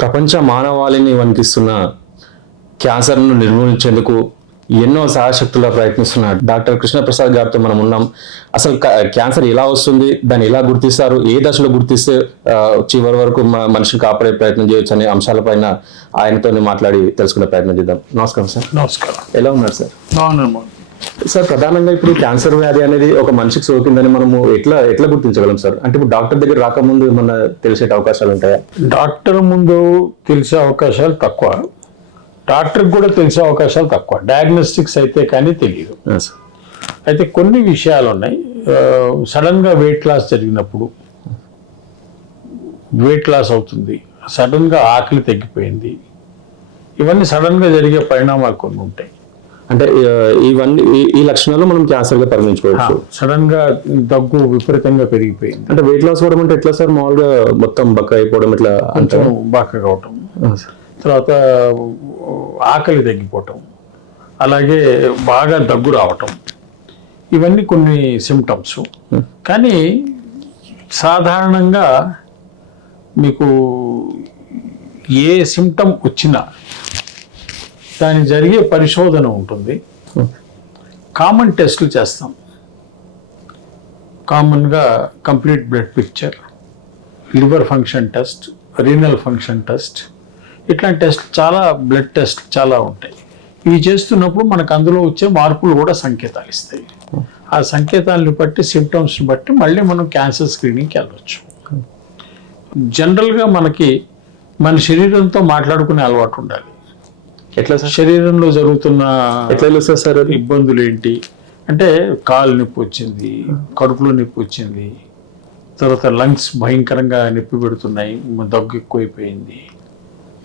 ప్రపంచ మానవాళిని వణికిస్తున్న క్యాన్సర్ను నిర్మూలించేందుకు ఎన్నో సహాయశక్తులా ప్రయత్నిస్తున్న డాక్టర్ కృష్ణప్రసాద్ గారితో మనం ఉన్నాం. అసలు క్యాన్సర్ ఎలా వస్తుంది, దాన్ని ఎలా గుర్తిస్తారు, ఏ దశలో గుర్తిస్తే చివరి వరకు మనిషిని కాపాడే ప్రయత్నం చేయొచ్చు అనే అంశాలపైన ఆయనతో మాట్లాడి తెలుసుకునే ప్రయత్నం చేద్దాం. నమస్కారం సార్. నమస్కారం. ఎలా ఉన్నారు సార్? బాగున్నాను సార్. ప్రధానంగా ఇప్పుడు క్యాన్సర్ వ్యాధి అనేది ఒక మనిషికి సోకిందని మనము ఎట్లా గుర్తించగలం సార్? అంటే ఇప్పుడు డాక్టర్ దగ్గర రాకముందు ఏమన్నా తెలిసే అవకాశాలు ఉంటాయా? డాక్టర్ ముందు తెలిసే అవకాశాలు తక్కువ, డాక్టర్కి కూడా తెలిసే అవకాశాలు తక్కువ. డయాగ్నోస్టిక్స్ అయితే కానీ తెలియదు. అయితే కొన్ని విషయాలు ఉన్నాయి. సడన్గా వెయిట్ లాస్ జరిగినప్పుడు వెయిట్ లాస్ అవుతుంది, సడన్గా ఆకలి తగ్గిపోయింది, ఇవన్నీ సడన్గా జరిగే పరిణామాలు కొన్ని ఉంటాయి. అంటే ఇవన్నీ ఈ లక్షణాలు మనం క్యాన్సర్గా పరిగణించుకోవచ్చు. సడన్ గా దగ్గు విపరీతంగా పెరిగిపోయింది. అంటే వెయిట్ లాస్ అవడం అంటే ఎట్లా సార్? మామూలుగా మొత్తం బక్క అయిపోవడం, ఇట్లా కొంచెం బక్కగా అవటం, తర్వాత ఆకలి తగ్గిపోవటం, అలాగే బాగా దగ్గు రావటం, ఇవన్నీ కొన్ని సిమ్టమ్స్. కానీ సాధారణంగా మీకు ఏ సిమ్టమ్ వచ్చినా దానికి జరిగే పరిశోధన ఉంటుంది. కామన్ టెస్టులు చేస్తాం. కామన్గా complete blood picture, liver function test, renal function test, ఇట్లాంటి టెస్ట్ చాలా, బ్లడ్ టెస్ట్ చాలా ఉంటాయి. ఇవి చేస్తున్నప్పుడు మనకు అందులో వచ్చే మార్పులు కూడా సంకేతాలు ఇస్తాయి. ఆ సంకేతాలను బట్టి, సిమ్టమ్స్ని బట్టి మళ్ళీ మనం క్యాన్సర్ స్క్రీనింగ్కి వెళ్ళవచ్చు. జనరల్గా మనకి మన శరీరంతో మాట్లాడుకునే అలవాటు ఉండాలి. ఎట్లా సార్? శరీరంలో జరుగుతున్న ఎట్లా సార్ ఇబ్బందులు ఏంటి అంటే, కాలు నొప్పి వచ్చింది, కడుపులో నొప్పి వచ్చింది, తర్వాత లంగ్స్ భయంకరంగా నొప్పి పెడుతున్నాయి, దగ్గు ఎక్కువైపోయింది,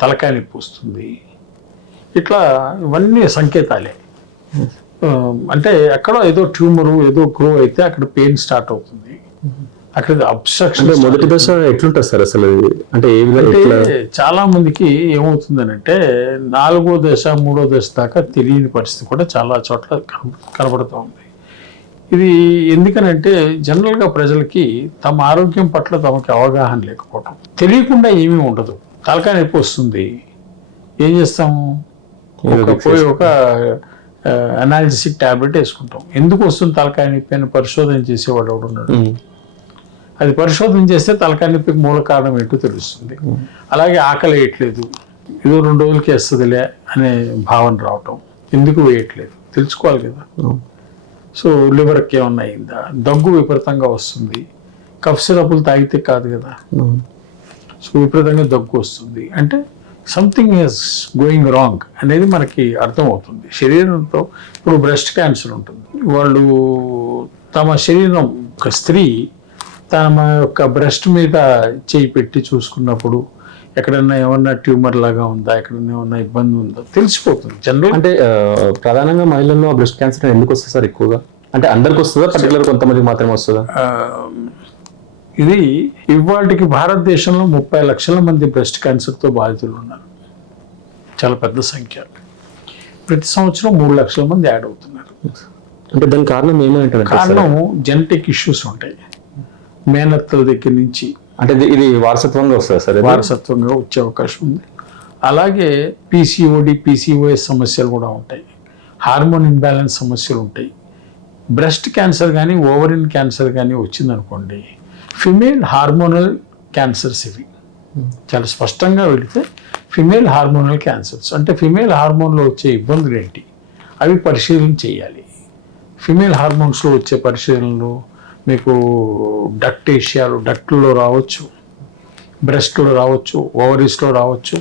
తలకాయ నొప్పి వస్తుంది, ఇట్లా ఇవన్నీ సంకేతాలే. అంటే ఎక్కడో ఏదో ట్యూమరు ఏదో గ్రో అయితే అక్కడ పెయిన్ స్టార్ట్ అవుతుంది, అక్కడ అబ్స్ట్రక్షన్. మొదటి దశ ఎట్లుంటుంది సార్ అసలు? అంటే చాలా మందికి ఏమవుతుందని అంటే 4వ దశ 3వ దశ దాకా తెలియని పరిస్థితి కూడా చాలా చోట్ల కనబడుతూ ఉంది. ఇది ఎందుకనంటే జనరల్గా ప్రజలకి తమ ఆరోగ్యం పట్ల తమకి అవగాహన లేకపోవడం, తెలియకుండా ఏమీ ఉండదు. తలకాయ నొప్పి వస్తుంది, ఏం చేస్తాము? ఒక అనాలిసిక్ టాబ్లెట్ వేసుకుంటాం. ఎందుకు వస్తుంది తలకాయ నొప్పి అని పరిశోధన చేసేవాడు ఎవడు ఉన్నాడు? అది పరిశోధన చేస్తే తలకాయ నొప్పికి మూల కారణం ఏంటో తెలుస్తుంది. అలాగే ఆకలి వేయట్లేదు, ఏదో 2 రోజులకి వేస్తుందిలే అనే భావన రావటం, ఎందుకు వేయట్లేదు తెలుసుకోవాలి కదా. సో లివర్కి ఏమన్నా అయిందా? దగ్గు విపరీతంగా వస్తుంది, కఫ్ సిరపులు తాగితే కాదు కదా. సో విపరీతంగా దగ్గు వస్తుంది అంటే సంథింగ్ ఈజ్ గోయింగ్ రాంగ్ అనేది మనకి అర్థమవుతుంది. శరీరంతో ఇప్పుడు బ్రెస్ట్ క్యాన్సర్ ఉంటుంది, వాళ్ళు తమ శరీరం, ఒక స్త్రీ తమ యొక్క బ్రెస్ట్ మీద చేయి పెట్టి చూసుకున్నప్పుడు ఎక్కడన్నా ఏమన్నా ట్యూమర్ లాగా ఉందా, ఎక్కడన్నా ఏమన్నా ఇబ్బంది ఉందా తెలిసిపోతుంది. జనరల్ అంటే ప్రధానంగా మహిళల్లో బ్రెస్ట్ క్యాన్సర్ ఎందుకు వస్తుంది సార్ ఎక్కువగా? అంటే అందరికి వస్తుందా, పర్టికులర్ కొంతమందికి మాత్రమే వస్తుందా? ఇది ఇవాళకి భారతదేశంలో 30 లక్షల మంది బ్రెస్ట్ క్యాన్సర్తో బాధితులు ఉన్నారు, చాలా పెద్ద సంఖ్య. ప్రతి సంవత్సరం 3 లక్షల మంది యాడ్ అవుతున్నారు. అంటే దానికి కారణం ఏమంటారు? కారణం జెనెటిక్ ఇష్యూస్ ఉంటాయి, మేనత్తల దగ్గర నుంచి. అంటే ఇది వారసత్వంగా వస్తుంది సార్? వారసత్వంగా వచ్చే అవకాశం ఉంది. అలాగే PCOS సమస్యలు కూడా ఉంటాయి, హార్మోన్ ఇంబ్యాలెన్స్ సమస్యలు ఉంటాయి. బ్రెస్ట్ క్యాన్సర్ కానీ ఓవరిన్ క్యాన్సర్ కానీ వచ్చిందనుకోండి, ఫిమేల్ హార్మోనల్ క్యాన్సర్స్ ఇవి. చాలా స్పష్టంగా వెళితే ఫిమేల్ హార్మోనల్ క్యాన్సర్స్ అంటే ఫిమేల్ హార్మోన్లో వచ్చే ఇబ్బందులు ఏంటి అవి పరిశీలన చేయాలి. ఫిమేల్ హార్మోన్స్లో వచ్చే పరిశీలనలు మీకు డక్టేషియాలు, డక్ట్లో రావచ్చు, బ్రెస్ట్లో రావచ్చు, ఓవరీస్లో రావచ్చు.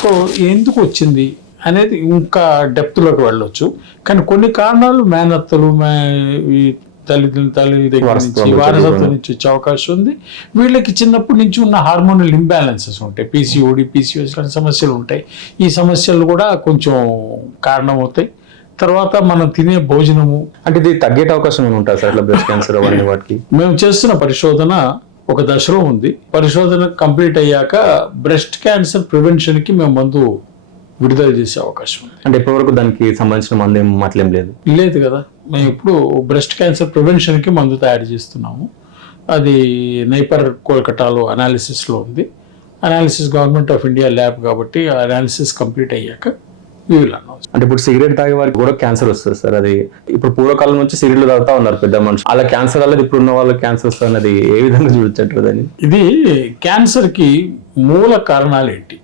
సో ఎందుకు వచ్చింది అనేది ఇంకా డెప్త్లోకి వెళ్ళొచ్చు. కానీ కొన్ని కారణాలు మేనత్తలు, తల్లి దగ్గర నుంచి వారసత్వం నుంచి వచ్చే అవకాశం ఉంది. వీళ్ళకి చిన్నప్పటి నుంచి ఉన్న హార్మోనల్ ఇంబ్యాలెన్సెస్ ఉంటాయి, PCOS లాంటి సమస్యలు ఉంటాయి. ఈ సమస్యలు కూడా కొంచెం కారణమవుతాయి. తర్వాత మనం తినే భోజనము, అంటే ఇది తగ్గే అవకాశం ఉంటుంది సార్ అట్లా బ్రెస్ట్ క్యాన్సర్ అవన్నీ వాటికి? మేము చేస్తున్న పరిశోధన ఒక దశలో ఉంది. పరిశోధన కంప్లీట్ అయ్యాక బ్రెస్ట్ క్యాన్సర్ ప్రివెన్షన్కి మేము మందు విడుదల చేసే అవకాశం ఉంది. అంటే ఇప్పటివరకు దానికి సంబంధించిన మందు అట్లేం లేదు కదా. మేము ఇప్పుడు బ్రెస్ట్ క్యాన్సర్ ప్రివెన్షన్కి మందు తయారు చేస్తున్నాము. అది నైపర్ కోల్కటాలో అనాలిసిస్లో ఉంది. Analysis government of India lab కాబట్టి ఆ అనాలిసిస్ కంప్లీట్ అయ్యాక we will announce. అంటే ఇప్పుడు సిగరెట్ తాగే వారికి కూడా క్యాన్సర్ వస్తుంది సార్. అది ఇప్పుడు పూర్వకాలం నుంచి సిగరెట్లు తాగుతా ఉన్నారు పెద్ద మనుషులు. అలా క్యాన్సర్ అనేది ఇప్పుడు ఉన్న వాళ్ళకి క్యాన్సర్ వస్తుంది అన్నది ఏ విధంగా చూడొచ్చు దాన్ని? ఇది క్యాన్సర్కి మూల కారణాలు ఏంటి,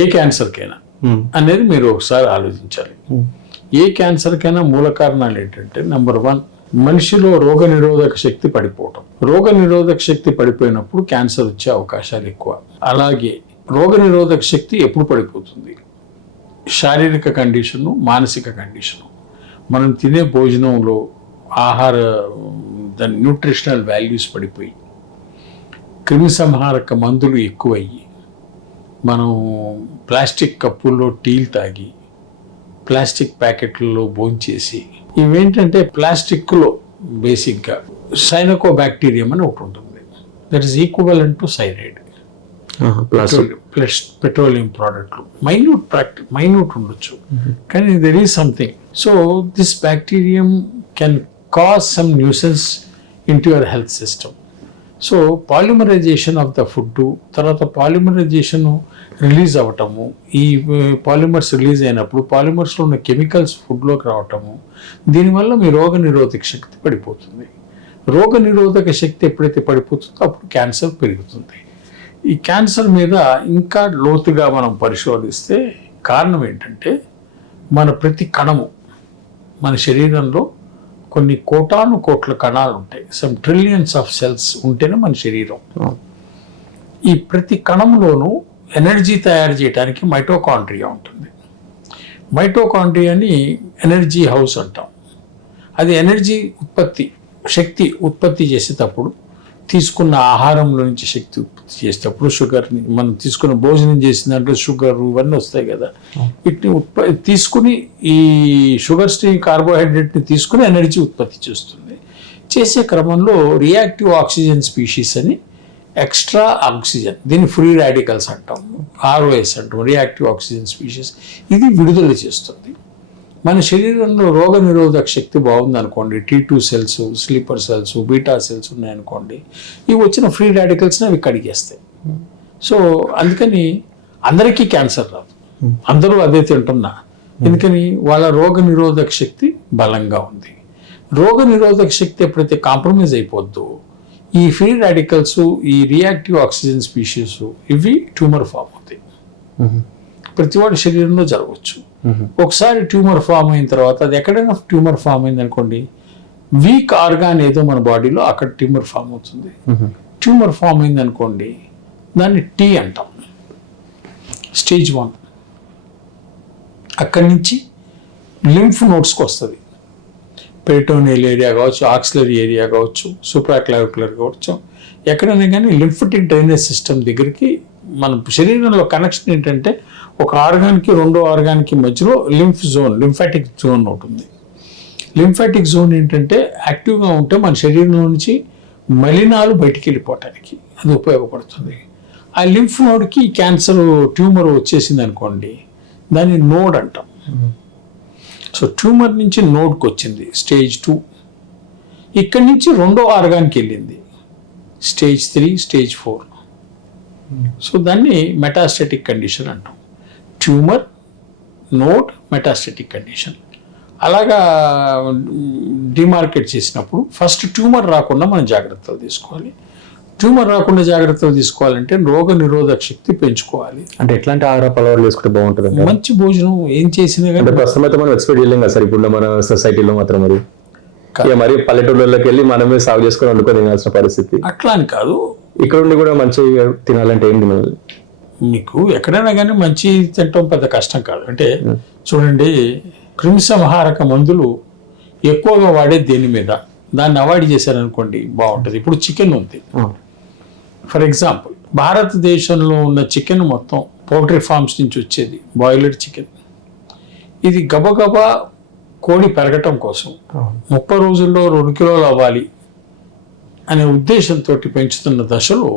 ఏ క్యాన్సర్కైనా అనేది మీరు ఒకసారి ఆలోచించాలి. ఏ క్యాన్సర్కైనా మూల కారణాలు ఏంటంటే, నెంబర్ 1, మనిషిలో రోగ నిరోధక శక్తి పడిపోవటం. రోగ నిరోధక శక్తి పడిపోయినప్పుడు క్యాన్సర్ వచ్చే అవకాశాలు ఎక్కువ. అలాగే రోగ నిరోధక శక్తి ఎప్పుడు పడిపోతుంది? శారీరక కండిషను, మానసిక కండిషను. మనం తినే భోజనంలో ఆహార దాని న్యూట్రిషనల్ వాల్యూస్ పడిపోయి, క్రిమిసంహారక మందులు ఎక్కువయ్యి, మనం ప్లాస్టిక్ కప్పుల్లో టీలు తాగి, ప్లాస్టిక్ ప్యాకెట్లలో భోంచేసి, ఇవేంటంటే ప్లాస్టిక్లో బేసిక్గా సైనకోబాక్టీరియం అని ఒకటి ఉంటుంది. That is equivalent to cyanide. Petroleum ప్రోడక్ట్లు మైన్యూట్ ఉండొచ్చు, కానీ there is something. So this bacterium can cause some nuisance in to your health system. So polymerisation of the food, తర్వాత పాలిమరైజేషన్ రిలీజ్ అవ్వటము, ఈ పాలిమర్స్ రిలీజ్ అయినప్పుడు పాలిమర్స్లో ఉన్న chemicals ఫుడ్లోకి రావటము, దీనివల్ల మీ రోగ నిరోధక శక్తి పడిపోతుంది. రోగ నిరోధక శక్తి ఎప్పుడైతే పడిపోతుందో అప్పుడు క్యాన్సర్ పెరుగుతుంది. ఈ క్యాన్సర్ మీద ఇంకా లోతుగా మనం పరిశోధిస్తే కారణం ఏంటంటే, మన ప్రతి కణము, మన శరీరంలో కొన్ని కోటాను కోట్ల కణాలు ఉంటాయి. సమ్ ట్రిలియన్స్ ఆఫ్ సెల్స్ ఉంటేనే మన శరీరం. ఈ ప్రతి కణంలోనూ ఎనర్జీ తయారు చేయడానికి మైటోకాండ్రియా ఉంటుంది. మైటోకాండ్రియాని ఎనర్జీ హౌస్ అంటాం. అది ఎనర్జీ శక్తి ఉత్పత్తి చేసేటప్పుడు, తీసుకున్న ఆహారంలో నుంచి శక్తి ఉత్పత్తి చేసేటప్పుడు, షుగర్ని మనం తీసుకున్న భోజనం చేసిన దాంట్లో షుగర్ ఇవన్నీ వస్తాయి కదా, వీటిని తీసుకుని ఈ షుగర్స్ని, కార్బోహైడ్రేట్ని తీసుకుని ఎనర్జీ ఉత్పత్తి చేస్తుంది. చేసే క్రమంలో రియాక్టివ్ ఆక్సిజన్ స్పీషీస్ అని ఎక్స్ట్రా ఆక్సిజన్, దీన్ని ఫ్రీ రాడికల్స్ అంటాం, ROS అంటాం, రియాక్టివ్ ఆక్సిజన్ స్పీషీస్, ఇది విడుదల చేస్తుంది. మన శరీరంలో రోగ నిరోధక శక్తి బాగుంది అనుకోండి, T2 cells, sleeper cells, beta cells ఉన్నాయనుకోండి, ఇవి వచ్చిన ఫ్రీ రాడికల్స్ని అవి కడిగేస్తాయి. సో అందుకని అందరికీ క్యాన్సర్ రాదు, అందరూ అదే తింటున్నా, ఎందుకని వాళ్ళ రోగ నిరోధక శక్తి బలంగా ఉంది. రోగ నిరోధక శక్తి ఎప్పుడైతే కాంప్రమైజ్ అయిపోద్దో, ఈ ఫ్రీ రాడికల్స్, ఈ రియాక్టివ్ ఆక్సిజన్ స్పీషీస్, ఇవి ట్యూమర్ ఫామ్ అవుతాయి. ప్రతివాడి శరీరంలో జరగవచ్చు. ఒకసారి ట్యూమర్ ఫామ్ అయిన తర్వాత, అది ఎక్కడైనా ట్యూమర్ ఫామ్ అయింది అనుకోండి, వీక్ ఆర్గాన్ ఏదో మన బాడీలో అక్కడ ట్యూమర్ ఫామ్ అవుతుంది. ట్యూమర్ ఫామ్ అయింది అనుకోండి, దాన్ని T అంటాం, స్టేజ్ 1. అక్కడి నుంచి లింఫ్ నోడ్స్కి వస్తుంది. పెరిటోనియల్ ఏరియా కావచ్చు, ఆక్సిలరీ ఏరియా కావచ్చు, సూప్రాక్లావిక్యులర్ కావచ్చు, ఎక్కడైనా కానీ లింఫటిక్ డ్రైనేజ్ సిస్టమ్ దగ్గరికి మన శరీరంలో కనెక్షన్ ఏంటంటే, ఒక ఆర్గాన్కి రెండో ఆర్గాన్కి మధ్యలో లింఫాటిక్ జోన్ ఉంటుంది. లింఫాటిక్ జోన్ ఏంటంటే యాక్టివ్గా ఉంటే మన శరీరంలో నుంచి మలినాలు బయటికి వెళ్ళిపోవటానికి అది ఉపయోగపడుతుంది. ఆ లింఫ్ నోడ్కి క్యాన్సర్ ట్యూమర్ వచ్చేసింది అనుకోండి, దాన్ని నోడ్ అంటాం. సో ట్యూమర్ నుంచి నోడ్కి వచ్చింది, స్టేజ్ 2. ఇక్కడి నుంచి రెండో ఆర్గాన్కి వెళ్ళింది, స్టేజ్ 3, స్టేజ్ 4. సో దాన్ని మెటాస్టెటిక్ కండిషన్ అంటాం. Tumour, node, metastatic condition. అలాగా డిమార్కెట్ చేసినప్పుడు ఫస్ట్ ట్యూమర్ రాకుండా మనం జాగ్రత్తలు తీసుకోవాలి. ట్యూమర్ రాకుండా జాగ్రత్తలు తీసుకోవాలంటే రోగ నిరోధక శక్తి పెంచుకోవాలి. అంటే ఎట్లాంటి ఆహార అలవాట్లు చేసుకుంటే బాగుంటుంది? మంచి భోజనం ఏం చేసినా కానీ. ప్రస్తుతం అయితే మనం ఎక్స్పెక్ట్ చేయలేం కదా సార్, ఇప్పుడు మన సొసైటీలో మాత్రం మరి పల్లెటూళ్ళకి వెళ్ళి మనమే సాగు చేసుకొని వండుకొని తినాల్సిన పరిస్థితి. అట్లా అని కాదు, ఇక్కడ ఉండి కూడా మంచిగా తినాలంటే ఏం తినాలి? మీకు ఎక్కడైనా కానీ మంచి తినటం పెద్ద కష్టం కాదు. అంటే చూడండి, క్రిమిసంహారక మందులు ఎక్కువగా వాడే దేని మీద, దాన్ని అవాయిడ్ చేశారనుకోండి బాగుంటుంది. ఇప్పుడు చికెన్ ఉంది, ఫర్ ఎగ్జాంపుల్, భారతదేశంలో ఉన్న చికెన్ మొత్తం పౌల్ట్రీ ఫార్మ్స్ నుంచి వచ్చేది, బాయిలర్ చికెన్. ఇది గబగబా కోడి పెరగటం కోసం 30 రోజుల్లో 2 కిలోలు అవ్వాలి అనే ఉద్దేశంతో పెంచుతున్న దశలో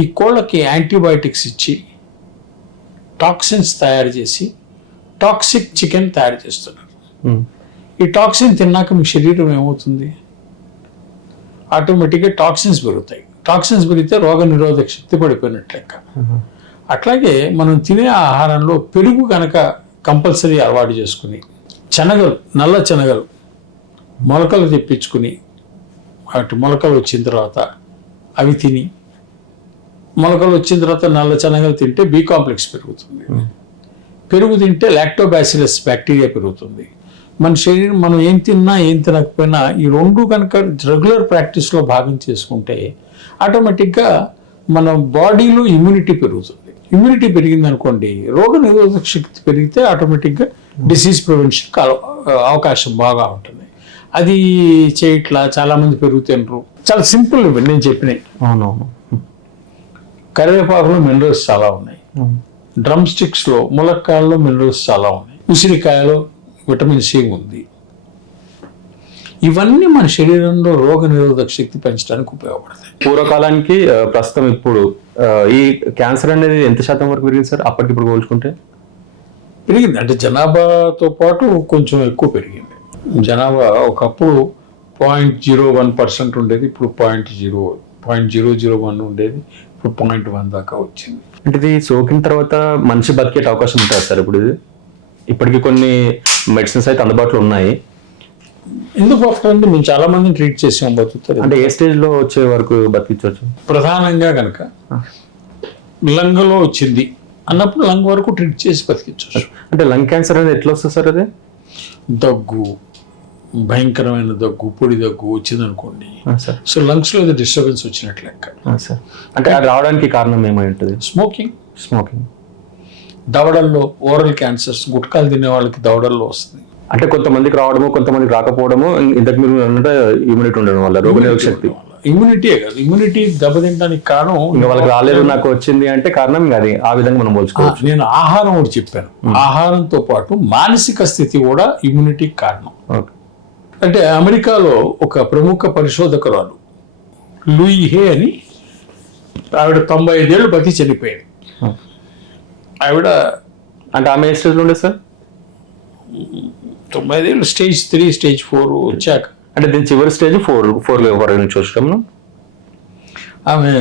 ఈ కోళ్ళకి యాంటీబయాటిక్స్ ఇచ్చి టాక్సిన్స్ తయారు చేసి టాక్సిక్ చికెన్ తయారు చేస్తున్నారు. ఈ టాక్సిన్ తిన్నాక మీ శరీరం ఏమవుతుంది? ఆటోమేటిక్గా టాక్సిన్స్ పెరుగుతాయి. టాక్సిన్స్ పెరిగితే రోగ నిరోధక శక్తి పడిపోయినట్టు లెక్క. అట్లాగే మనం తినే ఆహారంలో పెరుగు కనుక కంపల్సరీ అలవాటు చేసుకుని, శనగలు, నల్ల శనగలు మొలకలు తెప్పించుకుని వాటి మొలకలు వచ్చిన తర్వాత అవి తిని, మొలకలు వచ్చిన తర్వాత నల్ల శనగలు తింటే బి కాంప్లెక్స్ పెరుగుతుంది. పెరుగు తింటే లాక్టోబాసిలస్ బ్యాక్టీరియా పెరుగుతుంది. మన శరీరం మనం ఏం తిన్నా ఏం తినకపోయినా ఈ రెండు కనుక రెగ్యులర్ ప్రాక్టీస్లో భాగం చేసుకుంటే ఆటోమేటిక్గా మన బాడీలో ఇమ్యూనిటీ పెరుగుతుంది. ఇమ్యూనిటీ పెరిగింది అనుకోండి, రోగ నిరోధక శక్తి పెరిగితే ఆటోమేటిక్గా డిసీజ్ ప్రివెన్షన్ అవకాశం బాగా ఉంటుంది. అది చేయట్లా చాలామంది పెరుగుతుంటారు. చాలా సింపుల్ ఇవి నేను చెప్పినాయి. అవునవును. కరివేపాకులో మినరల్స్ చాలా ఉన్నాయి. డ్రమ్ స్టిక్స్లో ములక్కాయల్లో మినరల్స్ చాలా ఉన్నాయి. ఉసిరికాయలో విటమిన్ సి ఉంది. ఇవన్నీ మన శరీరంలో రోగ నిరోధక శక్తి పెంచడానికి ఉపయోగపడతాయి. పూర్వకాలానికి ప్రస్తుతం ఇప్పుడు ఈ క్యాన్సర్ అనేది ఎంత శాతం వరకు పెరిగింది సార్ అప్పటికి ఇప్పుడు పోల్చుకుంటే? పెరిగింది అంటే జనాభాతో పాటు కొంచెం ఎక్కువ పెరిగింది. జనాభా ఒకప్పుడు 0.01% ఉండేది, ఇప్పుడు 0.001 ఉండేది, ఇప్పుడు 0.1 దాకా వచ్చింది. అంటే ఇది సోకిన తర్వాత మనిషి బతికే అవకాశం ఉంటుంది సార్ ఇప్పుడు? ఇది ఇప్పటికీ కొన్ని మెడిసిన్స్ అయితే అందుబాటులో ఉన్నాయి. ఎందుకు బతకండి, మేము చాలా మందిని ట్రీట్ చేసాం, బతుకుతారు. అంటే ఏ స్టేజ్ లో వచ్చే వరకు బతికించవచ్చు? ప్రధానంగా కనుక లంగ్లో వచ్చింది అన్నప్పుడు లంగ్ వరకు ట్రీట్ చేసి బతికించవచ్చు. అంటే లంగ్ క్యాన్సర్ అనేది ఎట్లా వస్తుంది సార్? అది దగ్గు, భయంకరమైన దగ్గు, పొడి దగ్గు వచ్చింది అనుకోండి, సార్ సో లంగ్స్ లో డిస్టర్బెన్స్ వచ్చినట్లు లెక్క. సార్ అంటే అది రావడానికి కారణం ఏమై ఉంటుంది? స్మోకింగ్, దవడల్లో ఓరల్ క్యాన్సర్స్, గుట్కాలు తినే వాళ్ళకి దవడల్లో వస్తుంది. అంటే కొంతమందికి రావడము, కొంతమందికి రాకపోవడము, ఇంతకు మీరు అంటే ఇమ్యూనిటీ ఉండడం వల్ల, రోగనిరోధక శక్తి. ఇమ్యూనిటీ కాదు, ఇమ్యూనిటీ దెబ్బతింటానికి కారణం ఇంకా వాళ్ళకి రాలేదు నాకు వచ్చింది అంటే కారణం అది ఆ విధంగా మనం పోల్చుకోవచ్చు. నేను ఆహారం ఒకటి చెప్పాను, ఆహారంతో పాటు మానసిక స్థితి కూడా ఇమ్యూనిటీకి కారణం. అంటే అమెరికాలో ఒక ప్రముఖ పరిశోధకురాలు లూయి హే అని ఆవిడ 95 ఏళ్ళు బతి చనిపోయింది. ఆవిడ అంటే ఆమె ఏ స్టేజ్లో ఉండే సార్? 95 ఏళ్ళు, స్టేజ్ 3, స్టేజ్ 4 వచ్చాక. అంటే దీని చివరి స్టేజ్ 4 నుంచి వచ్చాము. ఆమె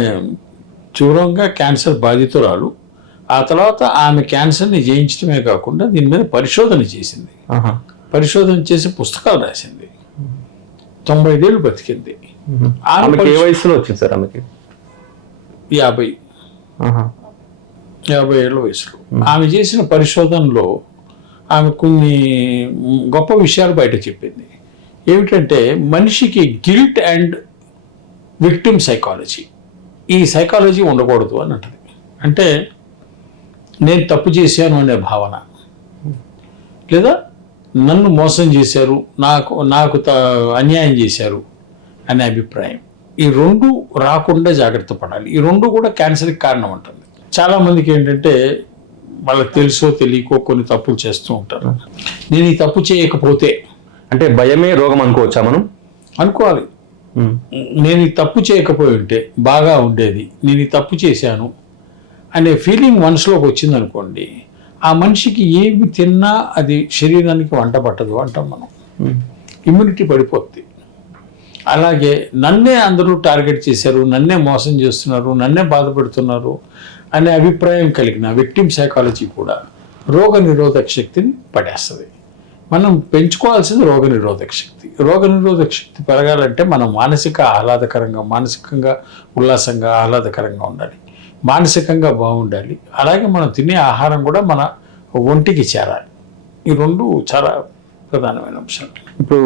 తీవ్రంగా క్యాన్సర్ బాధితురాలు. ఆ తర్వాత ఆమె క్యాన్సర్ని జయించడమే కాకుండా దీని మీద పరిశోధన చేసింది. పరిశోధన చేసి పుస్తకాలు రాసింది. 95 ఏళ్ళు బతికింది. ఆమెకి ఏ వయసులో వచ్చింది సార్? ఆమెకి 50 ఏళ్ళ వయసులో. ఆమె చేసిన పరిశోధనలో ఆమె కొన్ని గొప్ప విషయాలు బయట చెప్పింది. ఏమిటంటే మనిషికి గిల్ట్ అండ్ విక్టిమ్ సైకాలజీ, ఈ సైకాలజీ ఉండకూడదు అని అంటది. అంటే నేను తప్పు చేశాను అనే భావన, లేదా నన్ను మోసం చేశారు, నాకు అన్యాయం చేశారు అనే అభిప్రాయం, ఈ రెండు రాకుండా జాగ్రత్త పడాలి. ఈ రెండు కూడా క్యాన్సర్కి కారణం అంటుంది. చాలామందికి ఏంటంటే వాళ్ళకి తెలుసో తెలియకో కొన్ని తప్పులు చేస్తూ ఉంటారు. నేను ఈ తప్పు చేయకపోతే, అంటే భయమే రోగం అనుకోవచ్చా మనం? అనుకోవాలి. నేను ఈ తప్పు చేయకపోయి ఉంటే బాగా ఉండేది, నేను ఈ తప్పు చేశాను అనే ఫీలింగ్ మనసులోకి వచ్చింది అనుకోండి, ఆ మనిషికి ఏమి తిన్నా అది శరీరానికి వంట పట్టదు అంటాం మనం. ఇమ్యూనిటీ పడిపోద్ది. అలాగే నన్నే అందరూ టార్గెట్ చేశారు, నన్నే మోసం చేస్తున్నారు, నన్నే బాధపడుతున్నారు అనే అభిప్రాయం కలిగిన విక్టిమ్ సైకాలజీ కూడా రోగ నిరోధక శక్తిని పడేస్తుంది. మనం పెంచుకోవాల్సింది రోగ నిరోధక శక్తి. రోగ నిరోధక శక్తి పెరగాలంటే మనం మానసికంగా ఉల్లాసంగా ఆహ్లాదకరంగా ఉండాలి, మానసికంగా బాగుండాలి. అలాగే మనం తినే ఆహారం కూడా మన ఒంటికి చేరాలి. ఈ రెండు చాలా ప్రధానమైన అంశాలు. ఇప్పుడు